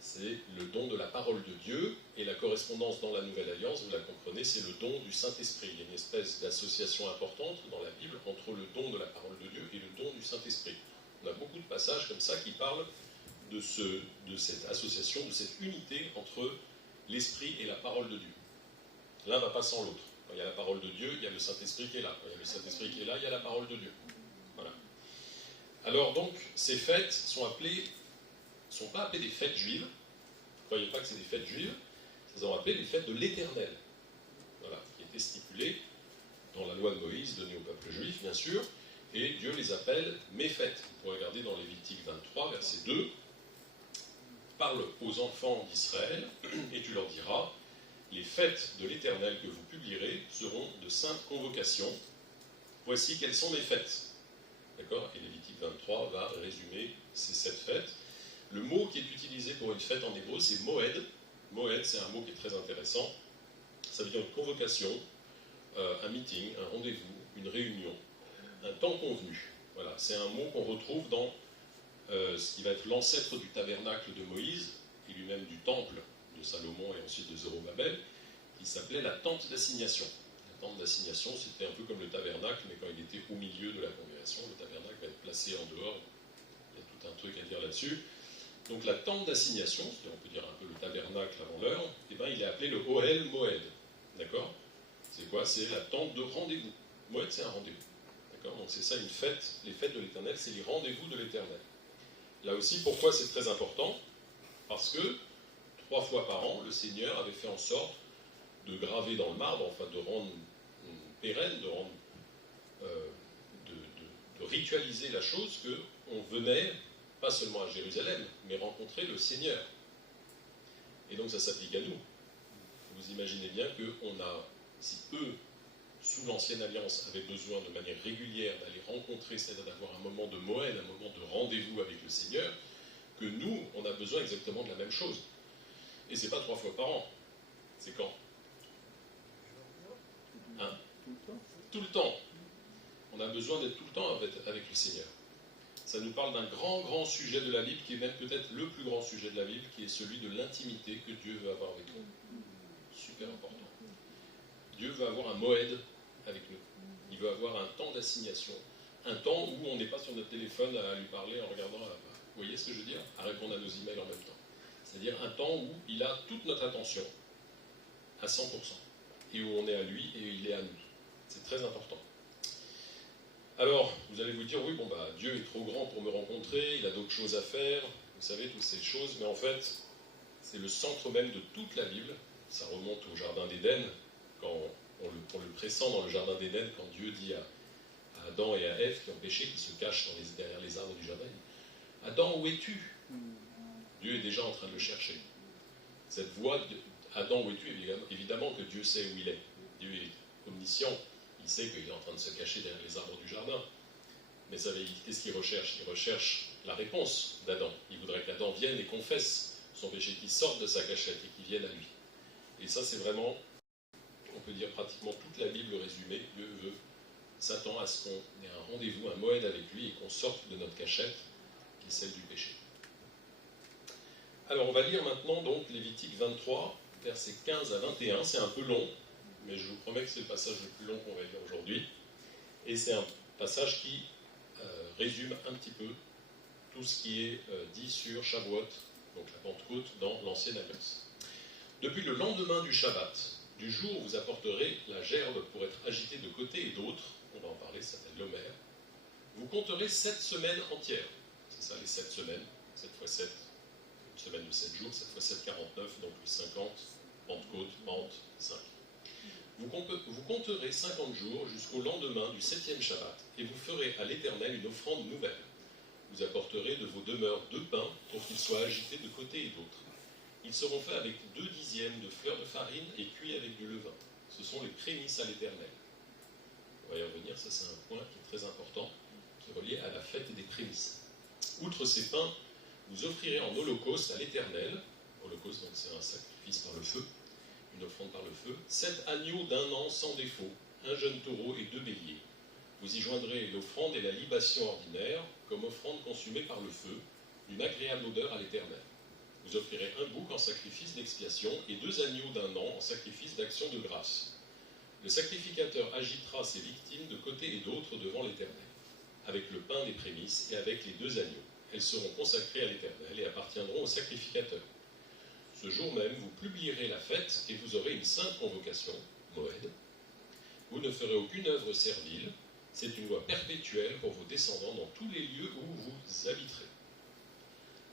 c'est le don de la parole de Dieu, et la correspondance dans la Nouvelle Alliance, vous la comprenez, c'est le don du Saint-Esprit. Il y a une espèce d'association importante dans la Bible entre le don de la parole de Dieu et le don du Saint-Esprit. On a beaucoup de passages comme ça qui parlent de cette association, de cette unité entre l'Esprit et la parole de Dieu. L'un ne va pas sans l'autre. Quand il y a la parole de Dieu, il y a le Saint-Esprit qui est là. Quand il y a le Saint-Esprit qui est là, il y a la parole de Dieu. Voilà. Alors donc, ces fêtes sont pas appelées des fêtes juives. Ne croyez pas que c'est des fêtes juives. Elles sont appelées les fêtes de l'Éternel. Voilà, qui étaient stipulées dans la loi de Moïse, donnée au peuple juif, bien sûr. Et Dieu les appelle mes fêtes. Vous pourrez regarder dans Lévitique 23, verset 2. Parle aux enfants d'Israël, et tu leur diras, les fêtes de l'Éternel que vous publierez seront de saintes convocations. Voici quelles sont mes fêtes. D'accord? Et Lévitique 23 va résumer ces 7 fêtes. Le mot qui est utilisé pour une fête en hébreu, c'est moed. Moed, c'est un mot qui est très intéressant. Ça veut dire une convocation, un meeting, un rendez-vous, une réunion, un temps convenu. Voilà, c'est un mot qu'on retrouve dans ce qui va être l'ancêtre du tabernacle de Moïse, et lui-même du temple de Salomon et ensuite de Zorobabel, qui s'appelait la tente d'assignation. La tente d'assignation, c'était un peu comme le tabernacle, mais quand il était au milieu de la congrégation, le tabernacle va être placé en dehors. Il y a tout un truc à dire là-dessus. Donc la tente d'assignation, on peut dire un peu le tabernacle avant l'heure, eh ben, il est appelé le Ohel Moed. D'accord? C'est quoi? C'est la tente de rendez-vous. Moed, c'est un rendez-vous. D'accord? Donc c'est ça une fête. Les fêtes de l'Éternel, c'est les rendez-vous de l'Éternel. Là aussi, pourquoi c'est très important? Parce que 3 fois par an, le Seigneur avait fait en sorte de graver dans le marbre, enfin de rendre pérenne, de rendre, de ritualiser la chose qu'on venait, pas seulement à Jérusalem, mais rencontrer le Seigneur. Et donc ça s'applique à nous. Vous imaginez bien qu'on a, si eux, sous l'Ancienne Alliance, avaient besoin de manière régulière d'aller rencontrer, c'est-à-dire d'avoir un moment de Moël, un moment de rendez-vous avec le Seigneur, que nous, on a besoin exactement de la même chose. Et c'est pas 3 fois par an. C'est quand? Hein? Tout le temps. On a besoin d'être tout le temps avec le Seigneur. Ça nous parle d'un grand sujet de la Bible, qui est même peut-être le plus grand sujet de la Bible, qui est celui de l'intimité que Dieu veut avoir avec nous. Super important. Dieu veut avoir un moed avec nous. Il veut avoir un temps d'assignation, un temps où on n'est pas sur notre téléphone à lui parler en regardant, vous voyez ce que je veux dire, à répondre à nos emails en même temps. C'est-à-dire un temps où il a toute notre attention à 100%, et où on est à lui et il est à nous. C'est très important. Alors, vous allez vous dire, oui, bon, Dieu est trop grand pour me rencontrer, il a d'autres choses à faire, vous savez, toutes ces choses, mais en fait, c'est le centre même de toute la Bible. Ça remonte au Jardin d'Éden, quand on le pressent dans le Jardin d'Éden, quand Dieu dit à Adam et à Ève qui ont péché, qui se cachent derrière les arbres du jardin, Adam, où es-tu? Dieu est déjà en train de le chercher. Cette voix, Adam, où es-tu? Évidemment que Dieu sait où il est. Dieu est omniscient. Il sait qu'il est en train de se cacher derrière les arbres du jardin. Mais qu'est-ce qu'il recherche? Il recherche la réponse d'Adam. Il voudrait qu'Adam vienne et confesse son péché, qu'il sorte de sa cachette et qu'il vienne à lui. Et ça, c'est vraiment, on peut dire pratiquement toute la Bible résumée. Dieu s'attend à ce qu'on ait un rendez-vous, un moed avec lui et qu'on sorte de notre cachette, qui est celle du péché. Alors, on va lire maintenant donc Lévitique 23, versets 15 à 21. C'est un peu long, mais je vous promets que c'est le passage le plus long qu'on va lire aujourd'hui. Et c'est un passage qui résume un petit peu tout ce qui est dit sur Shavuot, donc la Pentecôte, dans l'Ancienne Alliance. Depuis le lendemain du Shabbat, du jour où vous apporterez la gerbe pour être agitée de côté et d'autre, on va en parler, ça s'appelle l'Omer, vous compterez 7 semaines entières. C'est ça les 7 semaines, 7 fois 7, une semaine de 7 jours, 7 fois 7, 49, donc 50, Pentecôte, Pente, 5. Vous compterez 50 jours jusqu'au lendemain du 7e Shabbat, et vous ferez à l'Éternel une offrande nouvelle. Vous apporterez de vos demeures 2 pains pour qu'ils soient agités de côté et d'autre. Ils seront faits avec 2 dixièmes de fleur de farine et cuits avec du levain. Ce sont les prémices à l'Éternel. On va y revenir, ça c'est un point qui est très important, qui est relié à la fête des prémices. Outre ces pains, vous offrirez en holocauste à l'Éternel, holocauste donc c'est un sacrifice par le feu, une offrande par le feu, 7 agneaux d'1 an sans défaut, un jeune taureau et 2 béliers. Vous y joindrez l'offrande et la libation ordinaire comme offrande consumée par le feu, d'une agréable odeur à l'Éternel. Vous offrirez un bouc en sacrifice d'expiation et 2 agneaux d'1 an en sacrifice d'action de grâce. Le sacrificateur agitera ses victimes de côté et d'autre devant l'Éternel, avec le pain des prémices et avec les 2 agneaux. Elles seront consacrées à l'Éternel et appartiendront au sacrificateur. Ce jour même, vous publierez la fête et vous aurez une sainte convocation, Moed. Vous ne ferez aucune œuvre servile. C'est une loi perpétuelle pour vos descendants dans tous les lieux où vous habiterez.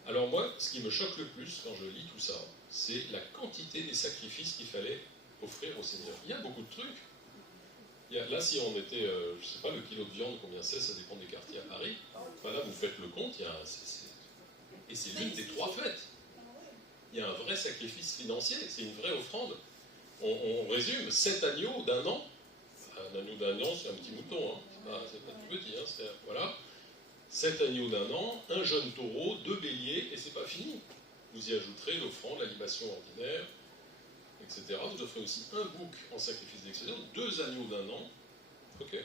Alors moi, ce qui me choque le plus quand je lis tout ça, c'est la quantité des sacrifices qu'il fallait offrir au Seigneur. Il y a beaucoup de trucs. Là, si on mettait, je ne sais pas, le kilo de viande, combien c'est, ça dépend des quartiers à Paris. Enfin, là, vous faites le compte, et c'est l'une des 3 fêtes. Il y a un vrai sacrifice financier, c'est une vraie offrande. On résume, 7 agneaux d'1 an. Un agneau d'1 an, c'est un petit mouton, hein. C'est pas tout petit, hein. Voilà. 7 agneaux d'1 an, un jeune taureau, 2 béliers, et c'est pas fini. Vous y ajouterez l'offrande, la libation ordinaire, etc. Vous offrez aussi un bouc en sacrifice d'expiation, 2 agneaux d'1 an. Ok.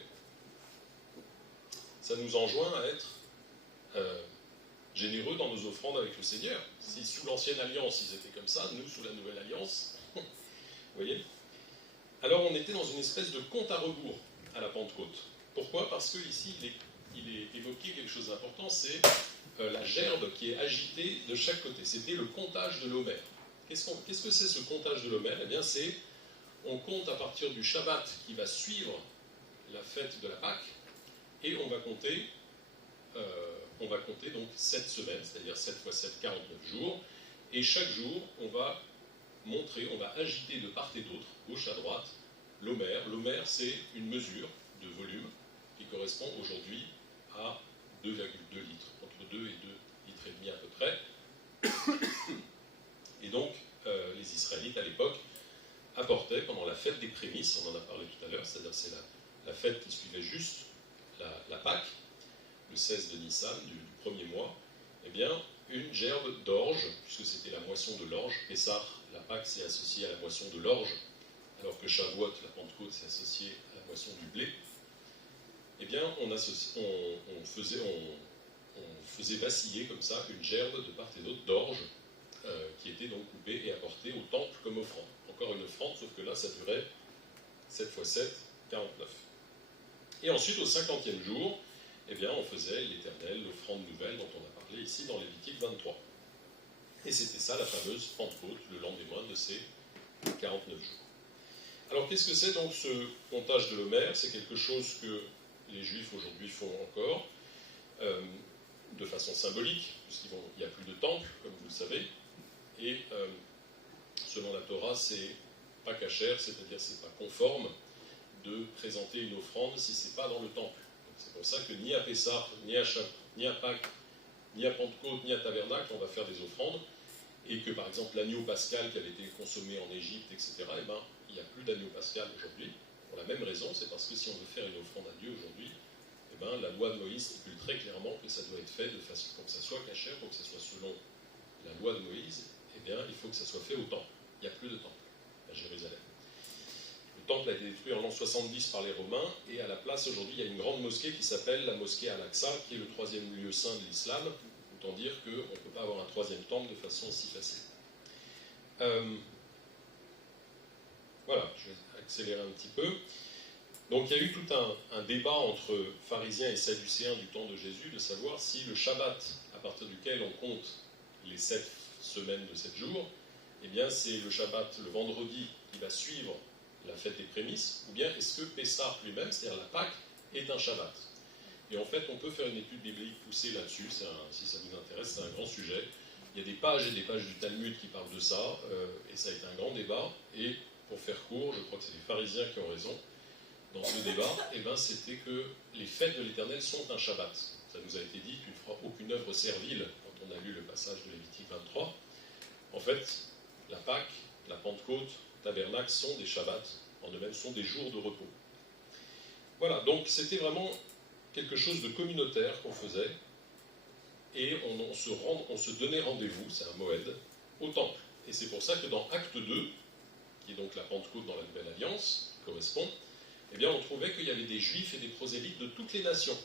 Ça nous enjoint à être généreux dans nos offrandes avec le Seigneur. Si sous l'ancienne alliance ils étaient comme ça, nous sous la nouvelle alliance, vous voyez. Alors on était dans une espèce de compte à rebours à la Pentecôte. Pourquoi? Parce que ici il est évoqué quelque chose d'important, c'est la gerbe qui est agitée de chaque côté. C'était le comptage de l'Omer. Qu'est-ce que c'est ce comptage de l'Omer? Eh bien c'est, on compte à partir du Shabbat qui va suivre la fête de la Pâque, et on va compter donc 7 semaines, c'est-à-dire 7 x 7, 49 jours, et chaque jour, on va agiter de part et d'autre, gauche à droite, l'Omer. L'Omer, c'est une mesure de volume qui correspond aujourd'hui à 2,2 litres, entre 2 et 2 litres et demi à peu près. Et donc, les Israélites, à l'époque, apportaient, pendant la fête des prémices, on en a parlé tout à l'heure, c'est-à-dire c'est la fête qui suivait juste la Pâque, le 16 de Nissan, du premier mois, eh bien, une gerbe d'orge, puisque c'était la moisson de l'orge. Pessah, la Pâque, c'est associé à la moisson de l'orge, alors que Shavuot, la Pentecôte, c'est associé à la moisson du blé. Eh bien, on faisait vaciller comme ça une gerbe de part et d'autre d'orge, qui était donc coupée et apportée au temple comme offrande. Encore une offrande, sauf que là, ça durait 7 x 7, 49. Et ensuite, au 50e jour, eh bien, on faisait l'Éternel, l'offrande nouvelle dont on a parlé ici dans Lévitique 23. Et c'était ça, la fameuse Pentecôte, le lendemain de ces 49 jours. Alors, qu'est-ce que c'est donc ce comptage de l'Omer? C'est quelque chose que les Juifs aujourd'hui font encore, de façon symbolique, puisqu'il n'y a plus de temple, comme vous le savez, et selon la Torah, c'est pas cachère, c'est-à-dire c'est pas conforme de présenter une offrande si c'est pas dans le temple. C'est pour ça que ni à Pessah, ni à Pâques, ni à Pentecôte, ni à Tabernacle, on va faire des offrandes, et que par exemple l'agneau pascal qui avait été consommé en Égypte, etc., eh ben, il n'y a plus d'agneau pascal aujourd'hui. Pour la même raison, c'est parce que si on veut faire une offrande à Dieu aujourd'hui, eh ben, la loi de Moïse stipule très clairement que ça doit être fait de façon pour que ça soit cachère, pour que ça soit selon la loi de Moïse, eh bien, il faut que ça soit fait au temple. Il n'y a plus de temple à Jérusalem. Le temple a été détruit en l'an 70 par les Romains, et à la place, aujourd'hui, il y a une grande mosquée qui s'appelle la mosquée Al-Aqsa, qui est le 3e lieu saint de l'islam. Autant dire qu'on ne peut pas avoir un 3e temple de façon si facile. Voilà, je vais accélérer un petit peu. Donc il y a eu tout un débat entre pharisiens et sadducéens du temps de Jésus, de savoir si le Shabbat, à partir duquel on compte les 7 semaines de 7 jours, eh bien c'est le Shabbat, le vendredi, qui va suivre la fête des prémices, ou bien est-ce que Pessah lui-même, c'est-à-dire la Pâque, est un Shabbat? Et en fait, on peut faire une étude biblique poussée là-dessus, si ça vous intéresse, c'est un grand sujet. Il y a des pages et des pages du Talmud qui parlent de ça, et ça a été un grand débat, et pour faire court, je crois que c'est les pharisiens qui ont raison dans ce débat, eh ben, c'était que les fêtes de l'Éternel sont un Shabbat. Ça nous a été dit, tu ne feras aucune œuvre servile, quand on a lu le passage de Lévitique 23. En fait, la Pâque, la Pentecôte, Tabernacle sont des Shabbats, en eux-mêmes sont des jours de repos. Voilà, donc c'était vraiment quelque chose de communautaire qu'on faisait, et on se donnait rendez-vous, c'est un moed, au temple. Et c'est pour ça que dans Acte 2, qui est donc la Pentecôte dans la Nouvelle Alliance, qui correspond, eh bien on trouvait qu'il y avait des Juifs et des prosélytes de toutes les nations.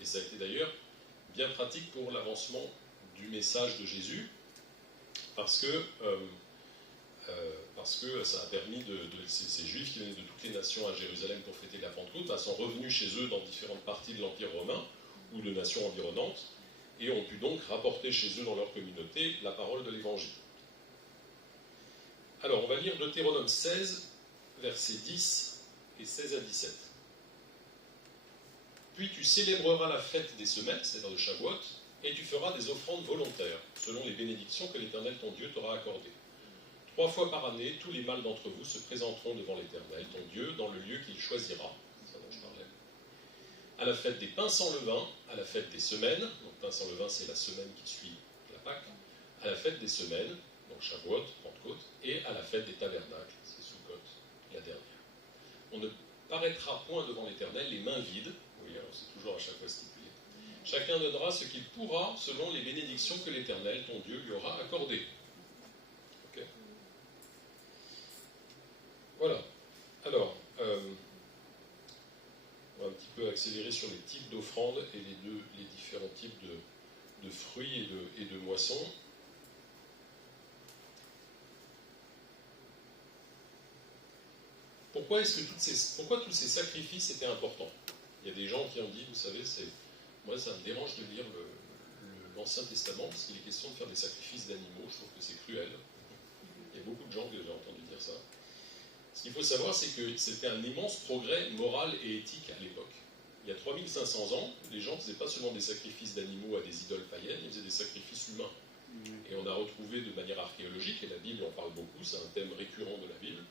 Et ça a été d'ailleurs bien pratique pour l'avancement du message de Jésus, parce que ça a permis ces Juifs qui venaient de toutes les nations à Jérusalem pour fêter la Pentecôte, sont revenus chez eux dans différentes parties de l'Empire romain ou de nations environnantes, et ont pu donc rapporter chez eux dans leur communauté la parole de l'Évangile. Alors, on va lire Deutéronome 16, versets 10 et 16 à 17. Puis tu célébreras la fête des semaines, c'est-à-dire de Shavuot, et tu feras des offrandes volontaires, selon les bénédictions que l'Éternel ton Dieu t'aura accordées. 3 fois par année, tous les mâles d'entre vous se présenteront devant l'Éternel ton Dieu dans le lieu qu'il choisira, c'est ça dont je parlais, à la fête des pains sans levain, à la fête des semaines, donc pains sans levain c'est la semaine qui suit la Pâque, à la fête des semaines, donc Shavuot, Pentecôte, et à la fête des tabernacles, c'est Sukkot, la dernière. On ne paraîtra point devant l'Éternel les mains vides, oui, alors c'est toujours à chaque fois stipulé. Chacun donnera ce qu'il pourra selon les bénédictions que l'Éternel, ton Dieu, lui aura accordées. Okay. Voilà. Alors, on va un petit peu accélérer sur les types d'offrandes et les différents types de fruits et de moissons. Pourquoi tous ces sacrifices étaient importants? Il y a des gens qui ont dit, vous savez, moi ça me dérange de lire l'Ancien Testament parce qu'il est question de faire des sacrifices d'animaux, je trouve que c'est cruel. Il y a beaucoup de gens qui ont entendu dire ça. Ce qu'il faut savoir, c'est que c'était un immense progrès moral et éthique à l'époque. Il y a 3500 ans, les gens ne faisaient pas seulement des sacrifices d'animaux à des idoles païennes, ils faisaient des sacrifices humains. Et on a retrouvé de manière archéologique, et la Bible en parle beaucoup, c'est un thème récurrent de la Bible,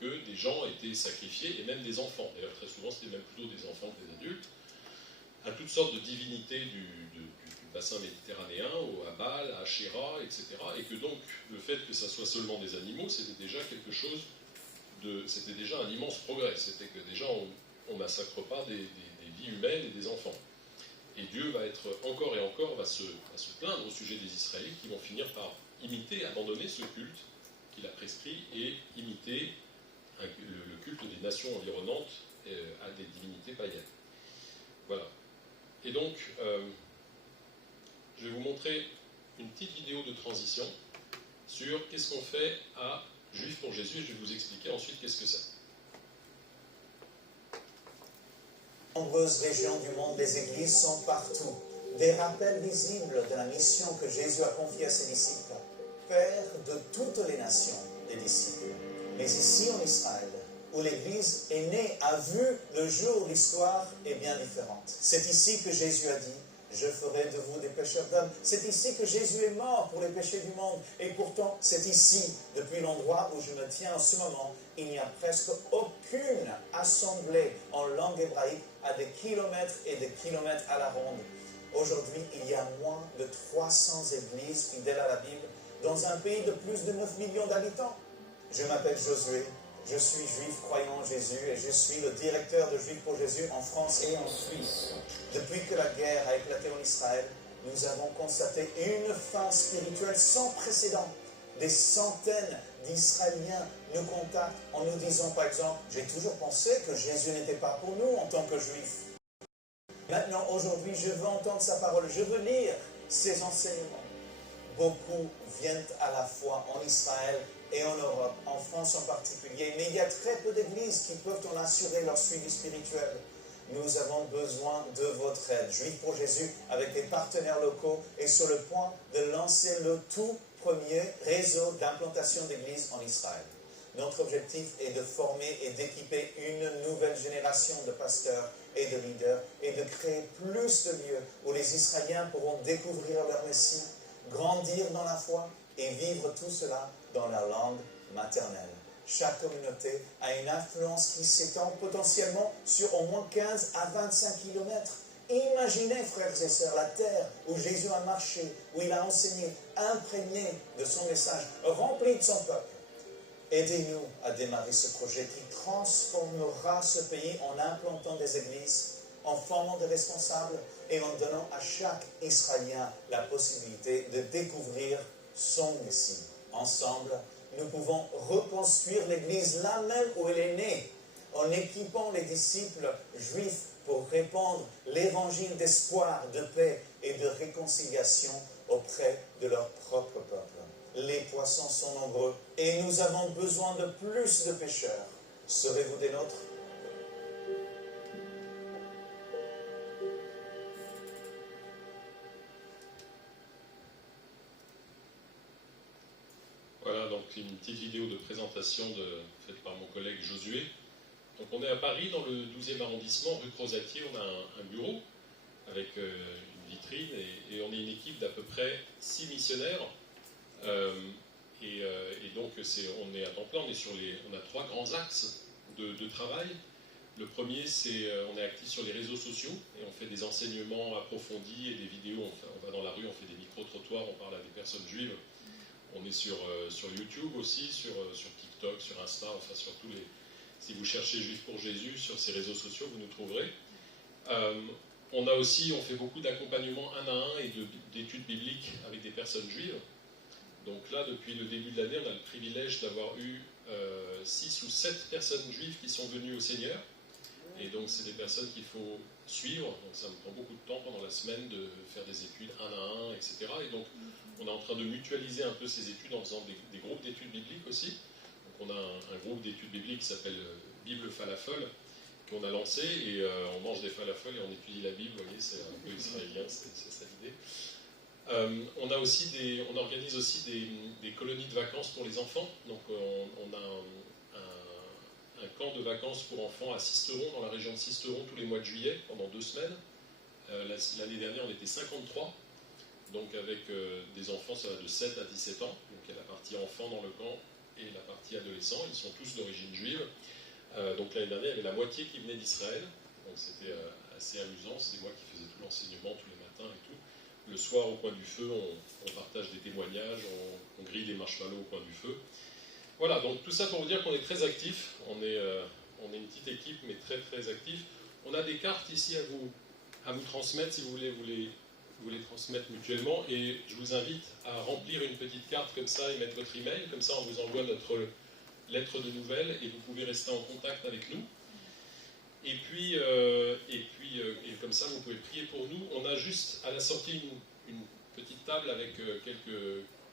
que des gens étaient sacrifiés, et même des enfants. D'ailleurs, très souvent, c'était même plutôt des enfants que des adultes, à toutes sortes de divinités du bassin méditerranéen, à Baal, à Ashéra, etc. Et que donc, le fait que ça soit seulement des animaux, c'était déjà quelque chose c'était déjà un immense progrès. C'était que déjà, on ne massacre pas des vies humaines et des enfants. Et Dieu va être encore et encore, va se plaindre au sujet des Israélites qui vont finir par imiter, abandonner ce culte qu'il a prescrit et imiter le culte des nations environnantes à des divinités païennes. Voilà. Et donc, je vais vous montrer une petite vidéo de transition sur qu'est-ce qu'on fait à Juifs pour Jésus, et je vais vous expliquer ensuite qu'est-ce que c'est. Dans de nombreuses régions du monde, les églises sont partout. Des rappels visibles de la mission que Jésus a confiée à ses disciples. Faire de toutes les nations des disciples. Mais ici en Israël, où l'Église est née, a vu le jour, l'histoire est bien différente. C'est ici que Jésus a dit, je ferai de vous des pécheurs d'hommes. C'est ici que Jésus est mort pour les péchés du monde. Et pourtant, c'est ici, depuis l'endroit où je me tiens en ce moment, il n'y a presque aucune assemblée en langue hébraïque à des kilomètres et des kilomètres à la ronde. Aujourd'hui, il y a moins de 300 églises fidèles à la Bible dans un pays de plus de 9 millions d'habitants. Je m'appelle Josué. Je suis juif croyant en Jésus et je suis le directeur de Juifs pour Jésus en France et en Suisse. Depuis que la guerre a éclaté en Israël, nous avons constaté une faim spirituelle sans précédent. Des centaines d'Israéliens nous contactent en nous disant par exemple « J'ai toujours pensé que Jésus n'était pas pour nous en tant que Juifs. Maintenant, aujourd'hui, je veux entendre sa parole, je veux lire ses enseignements. » Beaucoup viennent à la foi en Israël et en Europe, en France en particulier, mais il y a très peu d'églises qui peuvent en assurer leur suivi spirituel. Nous avons besoin de votre aide. Juifs pour Jésus, avec des partenaires locaux, est sur le point de lancer le tout premier réseau d'implantation d'églises en Israël. Notre objectif est de former et d'équiper une nouvelle génération de pasteurs et de leaders et de créer plus de lieux où les Israéliens pourront découvrir leur Messie, grandir dans la foi et vivre tout cela dans leur langue maternelle. Chaque communauté a une influence qui s'étend potentiellement sur au moins 15 à 25 kilomètres. Imaginez, frères et sœurs, la terre où Jésus a marché, où il a enseigné, imprégné de son message, rempli de son peuple. Aidez-nous à démarrer ce projet qui transformera ce pays en implantant des églises, en formant des responsables et en donnant à chaque Israélien la possibilité de découvrir son Messie. Ensemble, nous pouvons reconstruire l'Église là même où elle est née, en équipant les disciples juifs pour répandre l'évangile d'espoir, de paix et de réconciliation auprès de leur propre peuple. Les poissons sont nombreux et nous avons besoin de plus de pêcheurs. Serez-vous des nôtres? Voilà, donc une petite vidéo de présentation faite par mon collègue Josué. Donc on est à Paris, dans le 12e arrondissement, rue Crozatier. On a un bureau avec une vitrine et on est une équipe d'à peu près 6 missionnaires. Et donc on est à temps plein, on a 3 grands axes de travail. Le premier, c'est on est actif sur les réseaux sociaux et on fait des enseignements approfondis et des vidéos. On va dans la rue, on fait des micro-trottoirs, on parle à des personnes juives. On est sur YouTube aussi, sur TikTok, sur Insta, enfin sur tous les... Si vous cherchez Juifs pour Jésus sur ces réseaux sociaux, vous nous trouverez. On fait beaucoup d'accompagnement 1 à 1 et d'études bibliques avec des personnes juives. Donc là, depuis le début de l'année, on a le privilège d'avoir eu 6 ou 7 personnes juives qui sont venues au Seigneur. Et donc, c'est des personnes qu'il faut suivre. Donc, ça me prend beaucoup de temps pendant la semaine de faire des études 1 à 1, etc. Et donc, on est en train de mutualiser un peu ces études en faisant des groupes d'études bibliques aussi. Donc, on a un groupe d'études bibliques qui s'appelle Bible Falafel, qu'on a lancé. Et on mange des falafels et on étudie la Bible. Vous voyez, c'est un peu israélien, c'est ça l'idée. On organise aussi des colonies de vacances pour les enfants. Donc, on a un camp de vacances pour enfants à Sisteron, dans la région de Sisteron, tous les mois de juillet, pendant 2 semaines. L'année dernière, on était 53, donc avec des enfants, ça va de 7 à 17 ans. Donc il y a la partie enfant dans le camp et la partie adolescent. Ils sont tous d'origine juive. Donc l'année dernière, il y avait la moitié qui venait d'Israël. Donc c'était assez amusant. C'est moi qui faisais tout l'enseignement tous les matins et tout. Le soir, au coin du feu, on partage des témoignages, on grille des marshmallows au coin du feu. Voilà, donc tout ça pour vous dire qu'on est très actifs. On est une petite équipe, mais très très actifs. On a des cartes ici à vous transmettre si vous voulez vous les transmettre mutuellement. Et je vous invite à remplir une petite carte comme ça et mettre votre email. Comme ça, on vous envoie notre lettre de nouvelles et vous pouvez rester en contact avec nous. Et puis comme ça, vous pouvez prier pour nous. On a juste à la sortie une petite table avec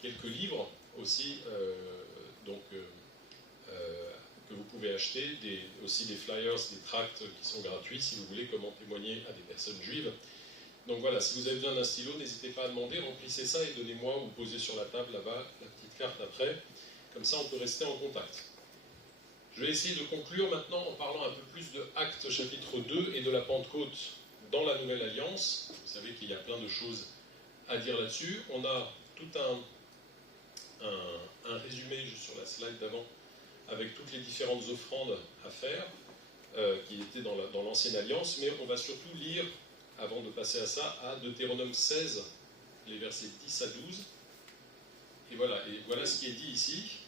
quelques livres aussi, que vous pouvez acheter, aussi des flyers, des tracts qui sont gratuits si vous voulez comment témoigner à des personnes juives. Donc voilà, si vous avez besoin d'un stylo, n'hésitez pas à demander, remplissez ça et donnez-moi ou posez sur la table là-bas la petite carte après. Comme ça, on peut rester en contact. Je vais essayer de conclure maintenant en parlant un peu plus de Actes chapitre 2 et de la Pentecôte dans la Nouvelle Alliance. Vous savez qu'il y a plein de choses à dire là-dessus. On a tout un résumé juste sur la slide d'avant avec toutes les différentes offrandes à faire qui étaient dans l'Ancienne Alliance, mais on va surtout lire, avant de passer à ça, à Deutéronome 16, les versets 10 à 12. Et voilà ce qui est dit ici,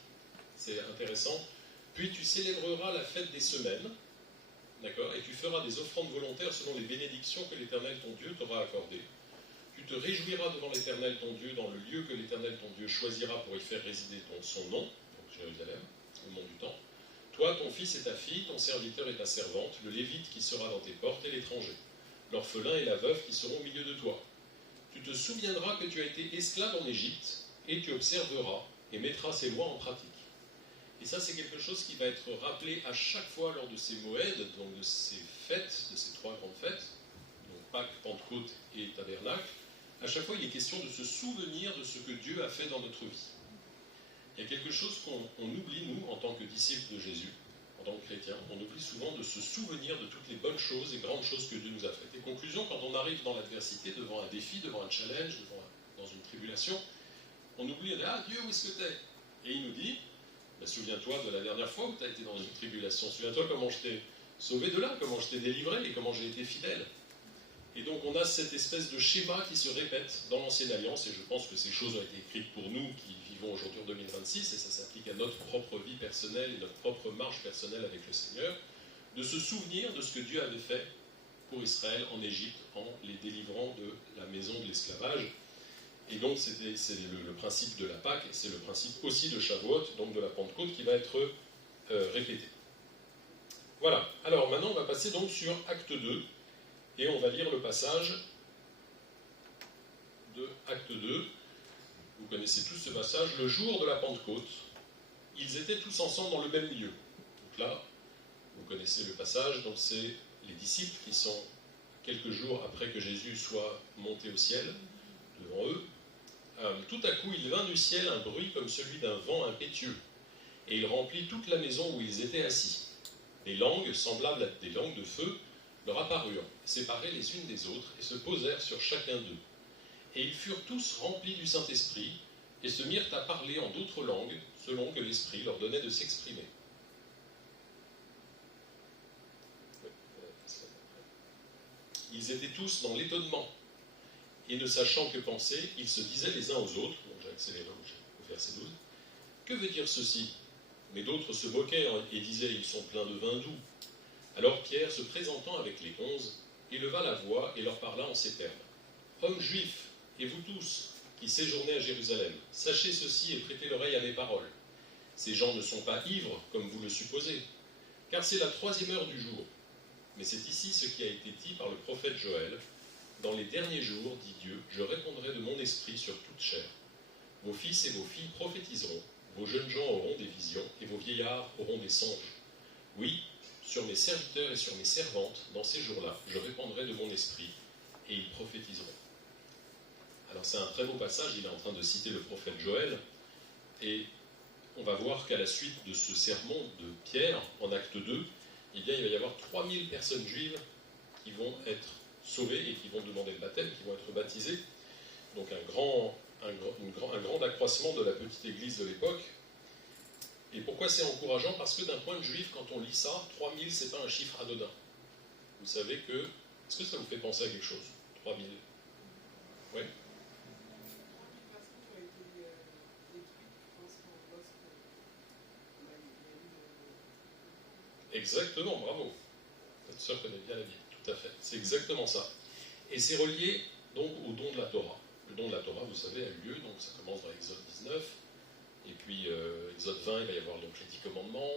c'est intéressant. Puis tu célébreras la fête des semaines, d'accord, et tu feras des offrandes volontaires selon les bénédictions que l'Éternel ton Dieu t'aura accordées. Tu te réjouiras devant l'Éternel ton Dieu dans le lieu que l'Éternel ton Dieu choisira pour y faire résider son nom, donc Jérusalem, au nom du temps. Toi, ton fils et ta fille, ton serviteur et ta servante, le Lévite qui sera dans tes portes et l'étranger, l'orphelin et la veuve qui seront au milieu de toi. Tu te souviendras que tu as été esclave en Égypte, et tu observeras et mettras ces lois en pratique. Et ça, c'est quelque chose qui va être rappelé à chaque fois lors de ces Moed, donc de ces fêtes, de ces 3 grandes fêtes, donc Pâques, Pentecôte et Tabernacle. À chaque fois, il est question de se souvenir de ce que Dieu a fait dans notre vie. Il y a quelque chose qu'on oublie, nous, en tant que disciples de Jésus, en tant que chrétiens, on oublie souvent de se souvenir de toutes les bonnes choses et grandes choses que Dieu nous a faites. Et conclusion, quand on arrive dans l'adversité, devant un défi, devant un challenge, dans une tribulation, on oublie, ah Dieu, où est-ce que t'es? Et il nous dit, Ben, souviens-toi de la dernière fois où tu as été dans une tribulation. Souviens-toi comment je t'ai sauvé de là, comment je t'ai délivré et comment j'ai été fidèle. Et donc on a cette espèce de schéma qui se répète dans l'Ancienne Alliance, et je pense que ces choses ont été écrites pour nous qui vivons aujourd'hui en 2026, et ça s'applique à notre propre vie personnelle et notre propre marche personnelle avec le Seigneur, de se souvenir de ce que Dieu avait fait pour Israël en Égypte en les délivrant de la maison de l'esclavage. Et donc c'est le principe de la Pâque, et c'est le principe aussi de Shavuot, donc de la Pentecôte, qui va être répété. Voilà, alors maintenant on va passer donc sur Acte 2, et on va lire le passage de Acte 2. Vous connaissez tous ce passage. Le jour de la Pentecôte, ils étaient tous ensemble dans le même lieu. Donc là, vous connaissez le passage, donc c'est les disciples qui sont quelques jours après que Jésus soit monté au ciel, devant eux. Tout à coup, il vint du ciel un bruit comme celui d'un vent impétueux, et il remplit toute la maison où ils étaient assis. Des langues, semblables à des langues de feu, leur apparurent, séparées les unes des autres, et se posèrent sur chacun d'eux. Et ils furent tous remplis du Saint-Esprit, et se mirent à parler en d'autres langues, selon que l'Esprit leur donnait de s'exprimer. Ils étaient tous dans l'étonnement, et ne sachant que penser, ils se disaient les uns aux autres, donc j'ai accéléré au verset 12, « Que veut dire ceci ?» Mais d'autres se moquaient et disaient « Ils sont pleins de vin doux. » Alors Pierre, se présentant avec les 11, éleva la voix et leur parla en ces termes. « Hommes juifs, et vous tous, qui séjournez à Jérusalem, sachez ceci et prêtez l'oreille à mes paroles. Ces gens ne sont pas ivres, comme vous le supposez, car c'est la 3e heure du jour. Mais c'est ici ce qui a été dit par le prophète Joël. Dans les derniers jours, dit Dieu, je répandrai de mon esprit sur toute chair. Vos fils et vos filles prophétiseront, vos jeunes gens auront des visions, et vos vieillards auront des songes. Oui, sur mes serviteurs et sur mes servantes, dans ces jours-là, je répandrai de mon esprit, et ils prophétiseront. » Alors c'est un très beau passage, il est en train de citer le prophète Joël, et on va voir qu'à la suite de ce sermon de Pierre, en acte 2, eh bien, il va y avoir 3000 personnes juives qui vont être sauvées et qui vont demander le baptême, qui vont être baptisées. Donc un grand accroissement de la petite église de l'époque. Et pourquoi c'est encourageant? Parce que d'un point de juif, quand on lit ça, 3000, c'est pas un chiffre anodin. Vous savez que... Est-ce que ça vous fait penser à quelque chose? 3000? Oui. Exactement, bravo. Votre sœur connaît bien la Bible, tout à fait. C'est exactement ça. Et c'est relié donc au don de la Torah. Le don de la Torah, vous savez, a eu lieu, donc ça commence dans Exode 19, et puis Exode 20, il va y avoir donc les 10 commandements,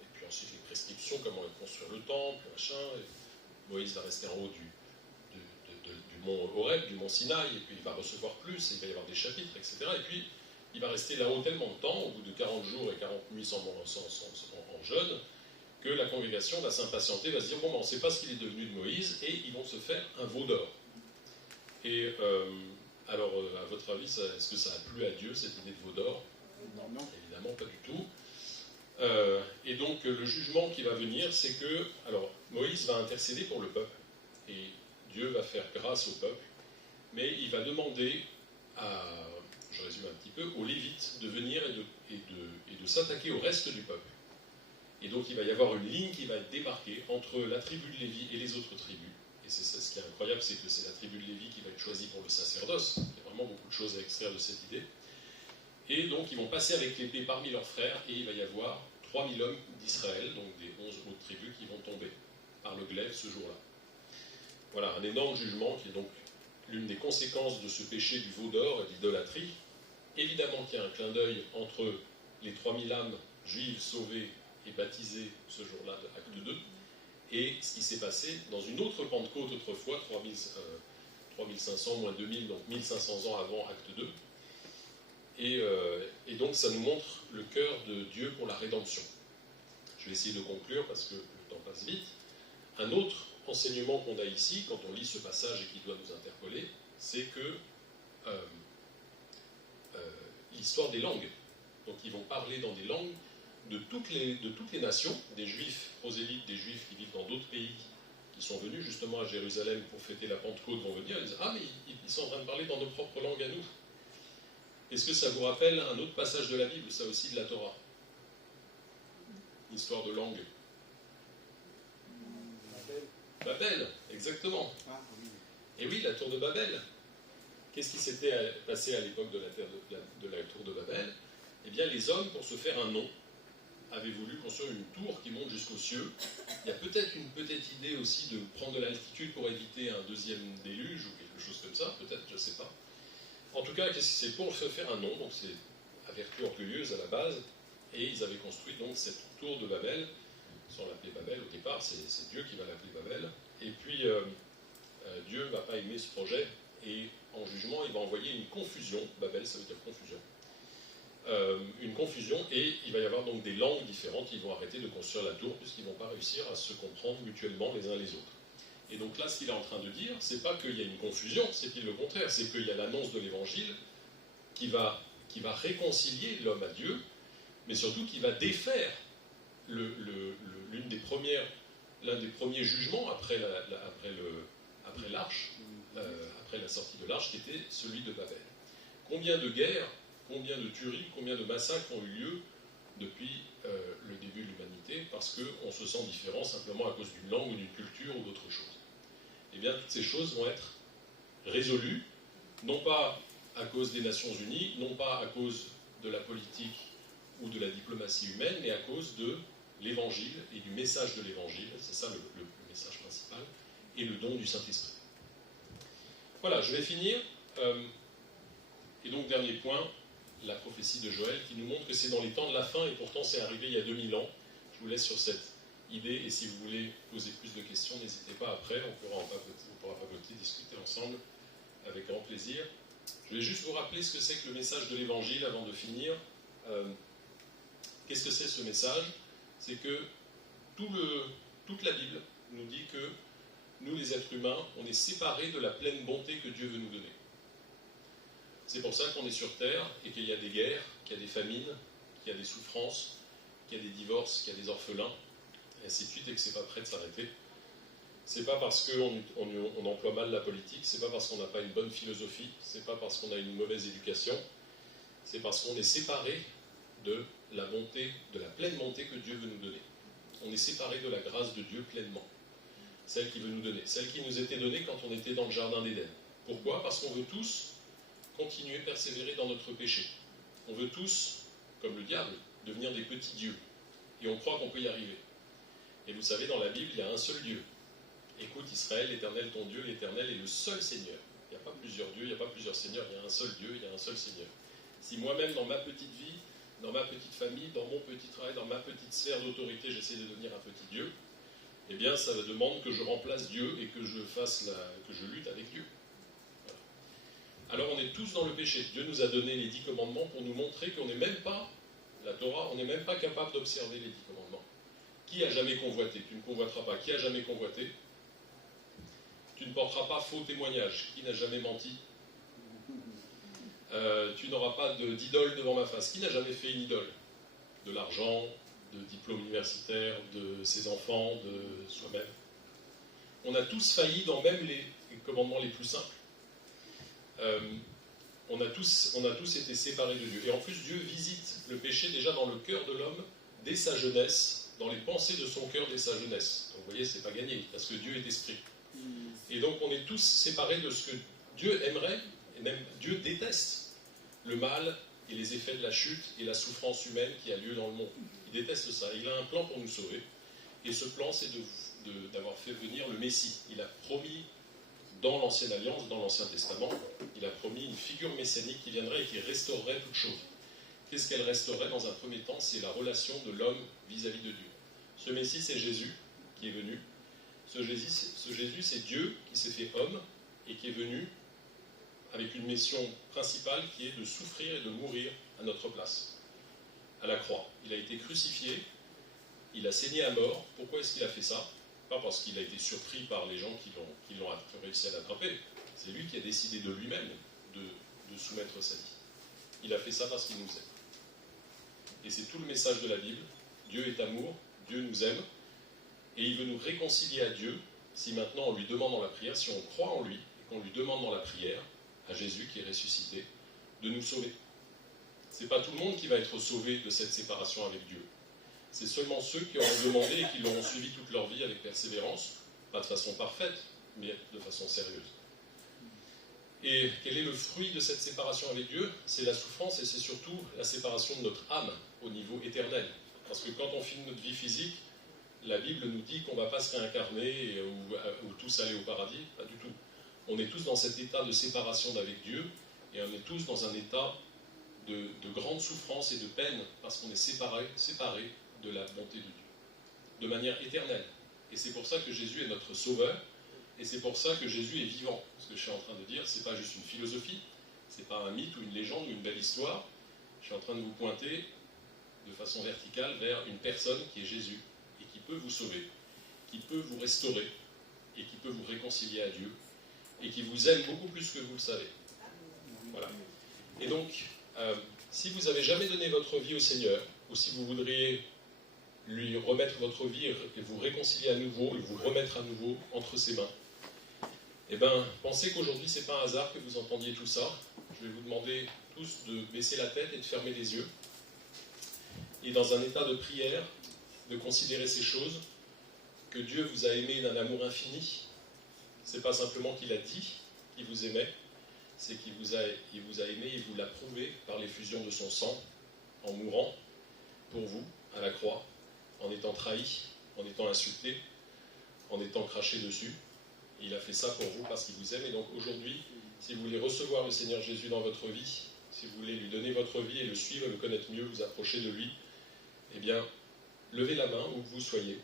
et puis ensuite les prescriptions, comment construire le temple, machin. Et Moïse va rester en haut du mont Horeb, du mont Sinaï, et puis il va recevoir plus, et il va y avoir des chapitres, etc. Et puis il va rester là-haut tellement de temps, au bout de 40 jours et 40 nuits en jeûne, que la congrégation va s'impatienter, va se dire, bon, on ne sait pas ce qu'il est devenu de Moïse, et ils vont se faire un veau d'or. Et alors, à votre avis, est-ce que ça a plu à Dieu, cette idée de veau d'or? Non. Évidemment, pas du tout. Et donc, le jugement qui va venir, c'est que, alors, Moïse va intercéder pour le peuple, et Dieu va faire grâce au peuple, mais il va demander je résume un petit peu, aux Lévites de venir et de s'attaquer au reste du peuple. Et donc il va y avoir une ligne qui va être démarquée entre la tribu de Lévi et les autres tribus. Et c'est ça, ce qui est incroyable, c'est que c'est la tribu de Lévi qui va être choisie pour le sacerdoce. Il y a vraiment beaucoup de choses à extraire de cette idée. Et donc ils vont passer avec l'épée parmi leurs frères, et il va y avoir 3000 hommes d'Israël, donc des 11 autres tribus, qui vont tomber par le glaive ce jour-là. Voilà, un énorme jugement qui est donc l'une des conséquences de ce péché du veau d'or et de l'idolâtrie. Évidemment qu'il y a un clin d'œil entre les 3000 âmes juives sauvées et baptisées ce jour-là de Acte 2, et ce qui s'est passé dans une autre Pentecôte autrefois, 3500, moins 2000, donc 1500 ans avant Acte 2. Et donc ça nous montre le cœur de Dieu pour la rédemption. Je vais essayer de conclure parce que le temps passe vite. Un autre enseignement qu'on a ici, quand on lit ce passage et qui doit nous interpeller, c'est que l'histoire des langues. Donc ils vont parler dans des langues de toutes les nations, des juifs prosélytes, des juifs qui vivent dans d'autres pays, qui sont venus justement à Jérusalem pour fêter la Pentecôte, vont venir et disent « Ah, mais ils sont en train de parler dans nos propres langues à nous ». Est-ce que ça vous rappelle un autre passage de la Bible, ça aussi de la Torah? Histoire de langue. Babel, exactement. Et oui, la tour de Babel. Qu'est-ce qui s'était passé à l'époque de la tour de Babel? Eh bien, les hommes, pour se faire un nom, avaient voulu construire une tour qui monte jusqu'aux cieux. Il y a peut-être une petite idée aussi de prendre de l'altitude pour éviter un deuxième déluge ou quelque chose comme ça, peut-être, je ne sais pas. En tout cas, c'est pour se faire un nom, donc c'est à vertu orgueilleuse à la base, et ils avaient construit donc cette tour de Babel, sans l'appeler Babel au départ, c'est Dieu qui va l'appeler Babel, et puis Dieu ne va pas aimer ce projet, et en jugement, il va envoyer une confusion, Babel ça veut dire confusion, une confusion, et il va y avoir donc des langues différentes, ils vont arrêter de construire la tour, puisqu'ils ne vont pas réussir à se comprendre mutuellement les uns les autres. Et donc là, ce qu'il est en train de dire, c'est pas qu'il y a une confusion, c'est pile le contraire, c'est qu'il y a l'annonce de l'évangile qui va réconcilier l'homme à Dieu, mais surtout qui va défaire l'un des premiers jugements après l'arche, après la sortie de l'arche, qui était celui de Babel. Combien de guerres, combien de tueries, combien de massacres ont eu lieu depuis le début de l'humanité, parce qu'on se sent différent simplement à cause d'une langue ou d'une culture ou d'autre chose. Eh bien, toutes ces choses vont être résolues, non pas à cause des Nations Unies, non pas à cause de la politique ou de la diplomatie humaine, mais à cause de l'Évangile et du message de l'Évangile, c'est ça le message principal, et le don du Saint-Esprit. Voilà, je vais finir. Et donc, dernier point, la prophétie de Joël, qui nous montre que c'est dans les temps de la fin, et pourtant c'est arrivé il y a 2000 ans. Je vous laisse sur cette idée, et si vous voulez poser plus de questions, n'hésitez pas après, on pourra papoter, discuter ensemble, avec grand plaisir. Je vais juste vous rappeler ce que c'est que le message de l'Évangile avant de finir. Qu'est-ce que c'est ce message? C'est que toute la Bible nous dit que nous, les êtres humains, on est séparés de la pleine bonté que Dieu veut nous donner. C'est pour ça qu'on est sur Terre et qu'il y a des guerres, qu'il y a des famines, qu'il y a des souffrances, qu'il y a des divorces, qu'il y a des orphelins, et ainsi de suite, et que c'est pas prêt de s'arrêter. C'est pas parce qu'on emploie mal la politique, c'est pas parce qu'on n'a pas une bonne philosophie, c'est pas parce qu'on a une mauvaise éducation, c'est parce qu'on est séparé de la bonté, de la pleine bonté que Dieu veut nous donner. On est séparé de la grâce de Dieu pleinement, celle qu'il veut nous donner, celle qui nous était donnée quand on était dans le jardin d'Éden. Pourquoi? Parce qu'on veut tous continuer, persévérer dans notre péché. On veut tous, comme le diable, devenir des petits dieux. Et on croit qu'on peut y arriver. Et vous savez, dans la Bible, il y a un seul Dieu. Écoute Israël, l'Éternel ton Dieu, l'Éternel est le seul Seigneur. Il n'y a pas plusieurs dieux, il n'y a pas plusieurs seigneurs, il y a un seul Dieu, il y a un seul Seigneur. Si moi-même, dans ma petite vie, dans ma petite famille, dans mon petit travail, dans ma petite sphère d'autorité, j'essaie de devenir un petit Dieu, eh bien, ça demande que je remplace Dieu et que je lutte avec Dieu. Voilà. Alors, on est tous dans le péché. Dieu nous a donné les 10 commandements pour nous montrer qu'on n'est même pas, la Torah, on n'est même pas capable d'observer les 10 commandements. Qui a jamais convoité? Tu ne convoiteras pas. Qui a jamais convoité? Tu ne porteras pas faux témoignage. Qui n'a jamais menti? Tu n'auras pas d'idole devant ma face. Qui n'a jamais fait une idole? De l'argent, de diplôme universitaire, de ses enfants, de soi-même. On a tous failli dans même les commandements les plus simples. On a tous été séparés de Dieu. Et en plus, Dieu visite le péché déjà dans le cœur de l'homme dès sa jeunesse, dans les pensées de son cœur dès sa jeunesse. Donc vous voyez, c'est pas gagné, parce que Dieu est esprit. Et donc on est tous séparés de ce que Dieu aimerait, et même Dieu déteste le mal et les effets de la chute et la souffrance humaine qui a lieu dans le monde. Il déteste ça. Il a un plan pour nous sauver. Et ce plan, c'est d'avoir fait venir le Messie. Il a promis, dans l'Ancienne Alliance, dans l'Ancien Testament, il a promis une figure messianique qui viendrait et qui restaurerait toute chose. Qu'est-ce qu'elle restaurerait dans un premier temps? C'est la relation de l'homme vis-à-vis de Dieu. Ce Messie, c'est Jésus qui est venu. Ce Jésus, c'est Dieu qui s'est fait homme et qui est venu avec une mission principale qui est de souffrir et de mourir à notre place, à la croix. Il a été crucifié, il a saigné à mort. Pourquoi est-ce qu'il a fait ça? Pas parce qu'il a été surpris par les gens qui ont réussi à l'attraper. C'est lui qui a décidé de lui-même de soumettre sa vie. Il a fait ça parce qu'il nous aime. Et c'est tout le message de la Bible. Dieu est amour, Dieu nous aime, et il veut nous réconcilier à Dieu si maintenant on lui demande dans la prière, si on croit en lui, et qu'on lui demande dans la prière, à Jésus qui est ressuscité, de nous sauver. C'est pas tout le monde qui va être sauvé de cette séparation avec Dieu. c'est seulement ceux qui auront demandé et qui l'auront suivi toute leur vie avec persévérance, pas de façon parfaite, mais de façon sérieuse. Et quel est le fruit de cette séparation avec Dieu? C'est la souffrance et c'est surtout la séparation de notre âme au niveau éternel. Parce que quand on finit notre vie physique, la Bible nous dit qu'on ne va pas se réincarner ou tous aller au paradis, pas du tout. On est tous dans cet état de séparation d'avec Dieu et on est tous dans un état de grande souffrance et de peine parce qu'on est séparés de la bonté de Dieu, de manière éternelle. Et c'est pour ça que Jésus est notre sauveur. Et c'est pour ça que Jésus est vivant. Ce que je suis en train de dire, ce n'est pas juste une philosophie, ce n'est pas un mythe ou une légende ou une belle histoire. Je suis en train de vous pointer de façon verticale vers une personne qui est Jésus et qui peut vous sauver, qui peut vous restaurer et qui peut vous réconcilier à Dieu et qui vous aime beaucoup plus que vous le savez. Voilà. Et donc, si vous n'avez jamais donné votre vie au Seigneur, ou si vous voudriez lui remettre votre vie et vous réconcilier à nouveau et vous remettre à nouveau entre ses mains, eh bien, pensez qu'aujourd'hui, ce n'est pas un hasard que vous entendiez tout ça. Je vais vous demander tous de baisser la tête et de fermer les yeux. Et dans un état de prière, de considérer ces choses, que Dieu vous a aimé d'un amour infini. Ce n'est pas simplement qu'il a dit qu'il vous aimait, c'est qu'il vous a aimé et vous l'a prouvé par l'effusion de son sang, en mourant pour vous, à la croix, en étant trahi, en étant insulté, en étant craché dessus. Il a fait ça pour vous parce qu'il vous aime. Et donc aujourd'hui, si vous voulez recevoir le Seigneur Jésus dans votre vie, si vous voulez lui donner votre vie et le suivre, le connaître mieux, vous approcher de lui, eh bien, levez la main où que vous soyez.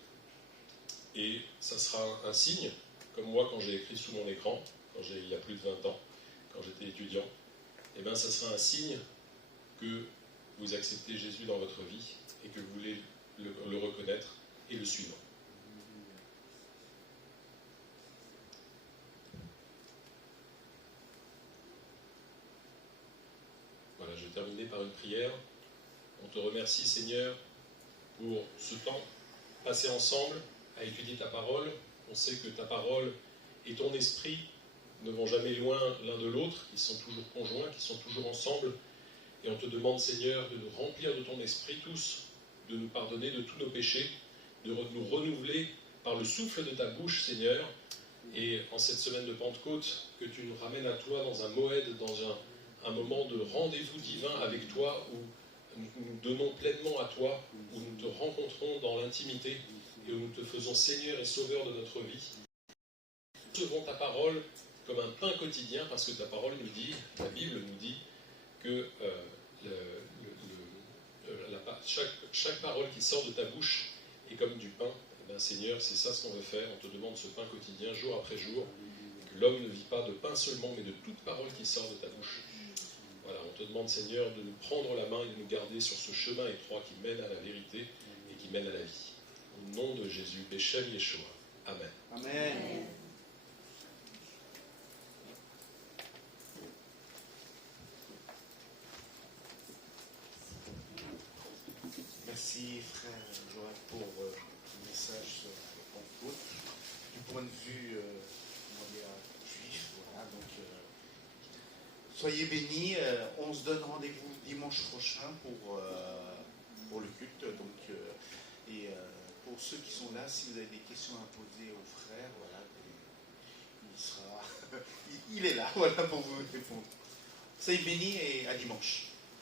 Et ça sera un signe, comme moi quand j'ai écrit sous mon écran, il y a plus de 20 ans, quand j'étais étudiant, eh bien, ça sera un signe que vous acceptez Jésus dans votre vie et que vous voulez le reconnaître et le suivre. Voilà, je vais terminer par une prière. On te remercie, Seigneur, pour ce temps passé ensemble à étudier ta parole. On sait que ta parole et ton esprit ne vont jamais loin l'un de l'autre, ils sont toujours conjoints, qu'ils sont toujours ensemble. Et on te demande, Seigneur, de nous remplir de ton esprit tous, de nous pardonner de tous nos péchés, de nous renouveler par le souffle de ta bouche, Seigneur. Et en cette semaine de Pentecôte, que tu nous ramènes à toi dans un moed, dans un moment de rendez-vous divin avec toi, où nous nous donnons pleinement à toi, où nous te rencontrons dans l'intimité et où nous te faisons Seigneur et Sauveur de notre vie. Nous recevons ta parole comme un pain quotidien, parce que ta parole nous dit, la Bible nous dit, que chaque parole qui sort de ta bouche est comme du pain. Eh bien, Seigneur, c'est ça ce qu'on veut faire. On te demande ce pain quotidien, jour après jour, que l'homme ne vit pas de pain seulement, mais de toute parole qui sort de ta bouche. Voilà, on te demande, Seigneur, de nous prendre la main et de nous garder sur ce chemin étroit qui mène à la vérité et qui mène à la vie. Au nom de Jésus, Beshem Yeshua. Amen. Amen. Merci frère Joël pour le message sur Pentecôte. Du point de vue juif, voilà, donc soyez bénis. On se donne rendez-vous dimanche prochain pour le culte. Donc, pour ceux qui sont là, si vous avez des questions à poser au frère, voilà, il est là, voilà, pour vous répondre. Soyez bénis et à dimanche.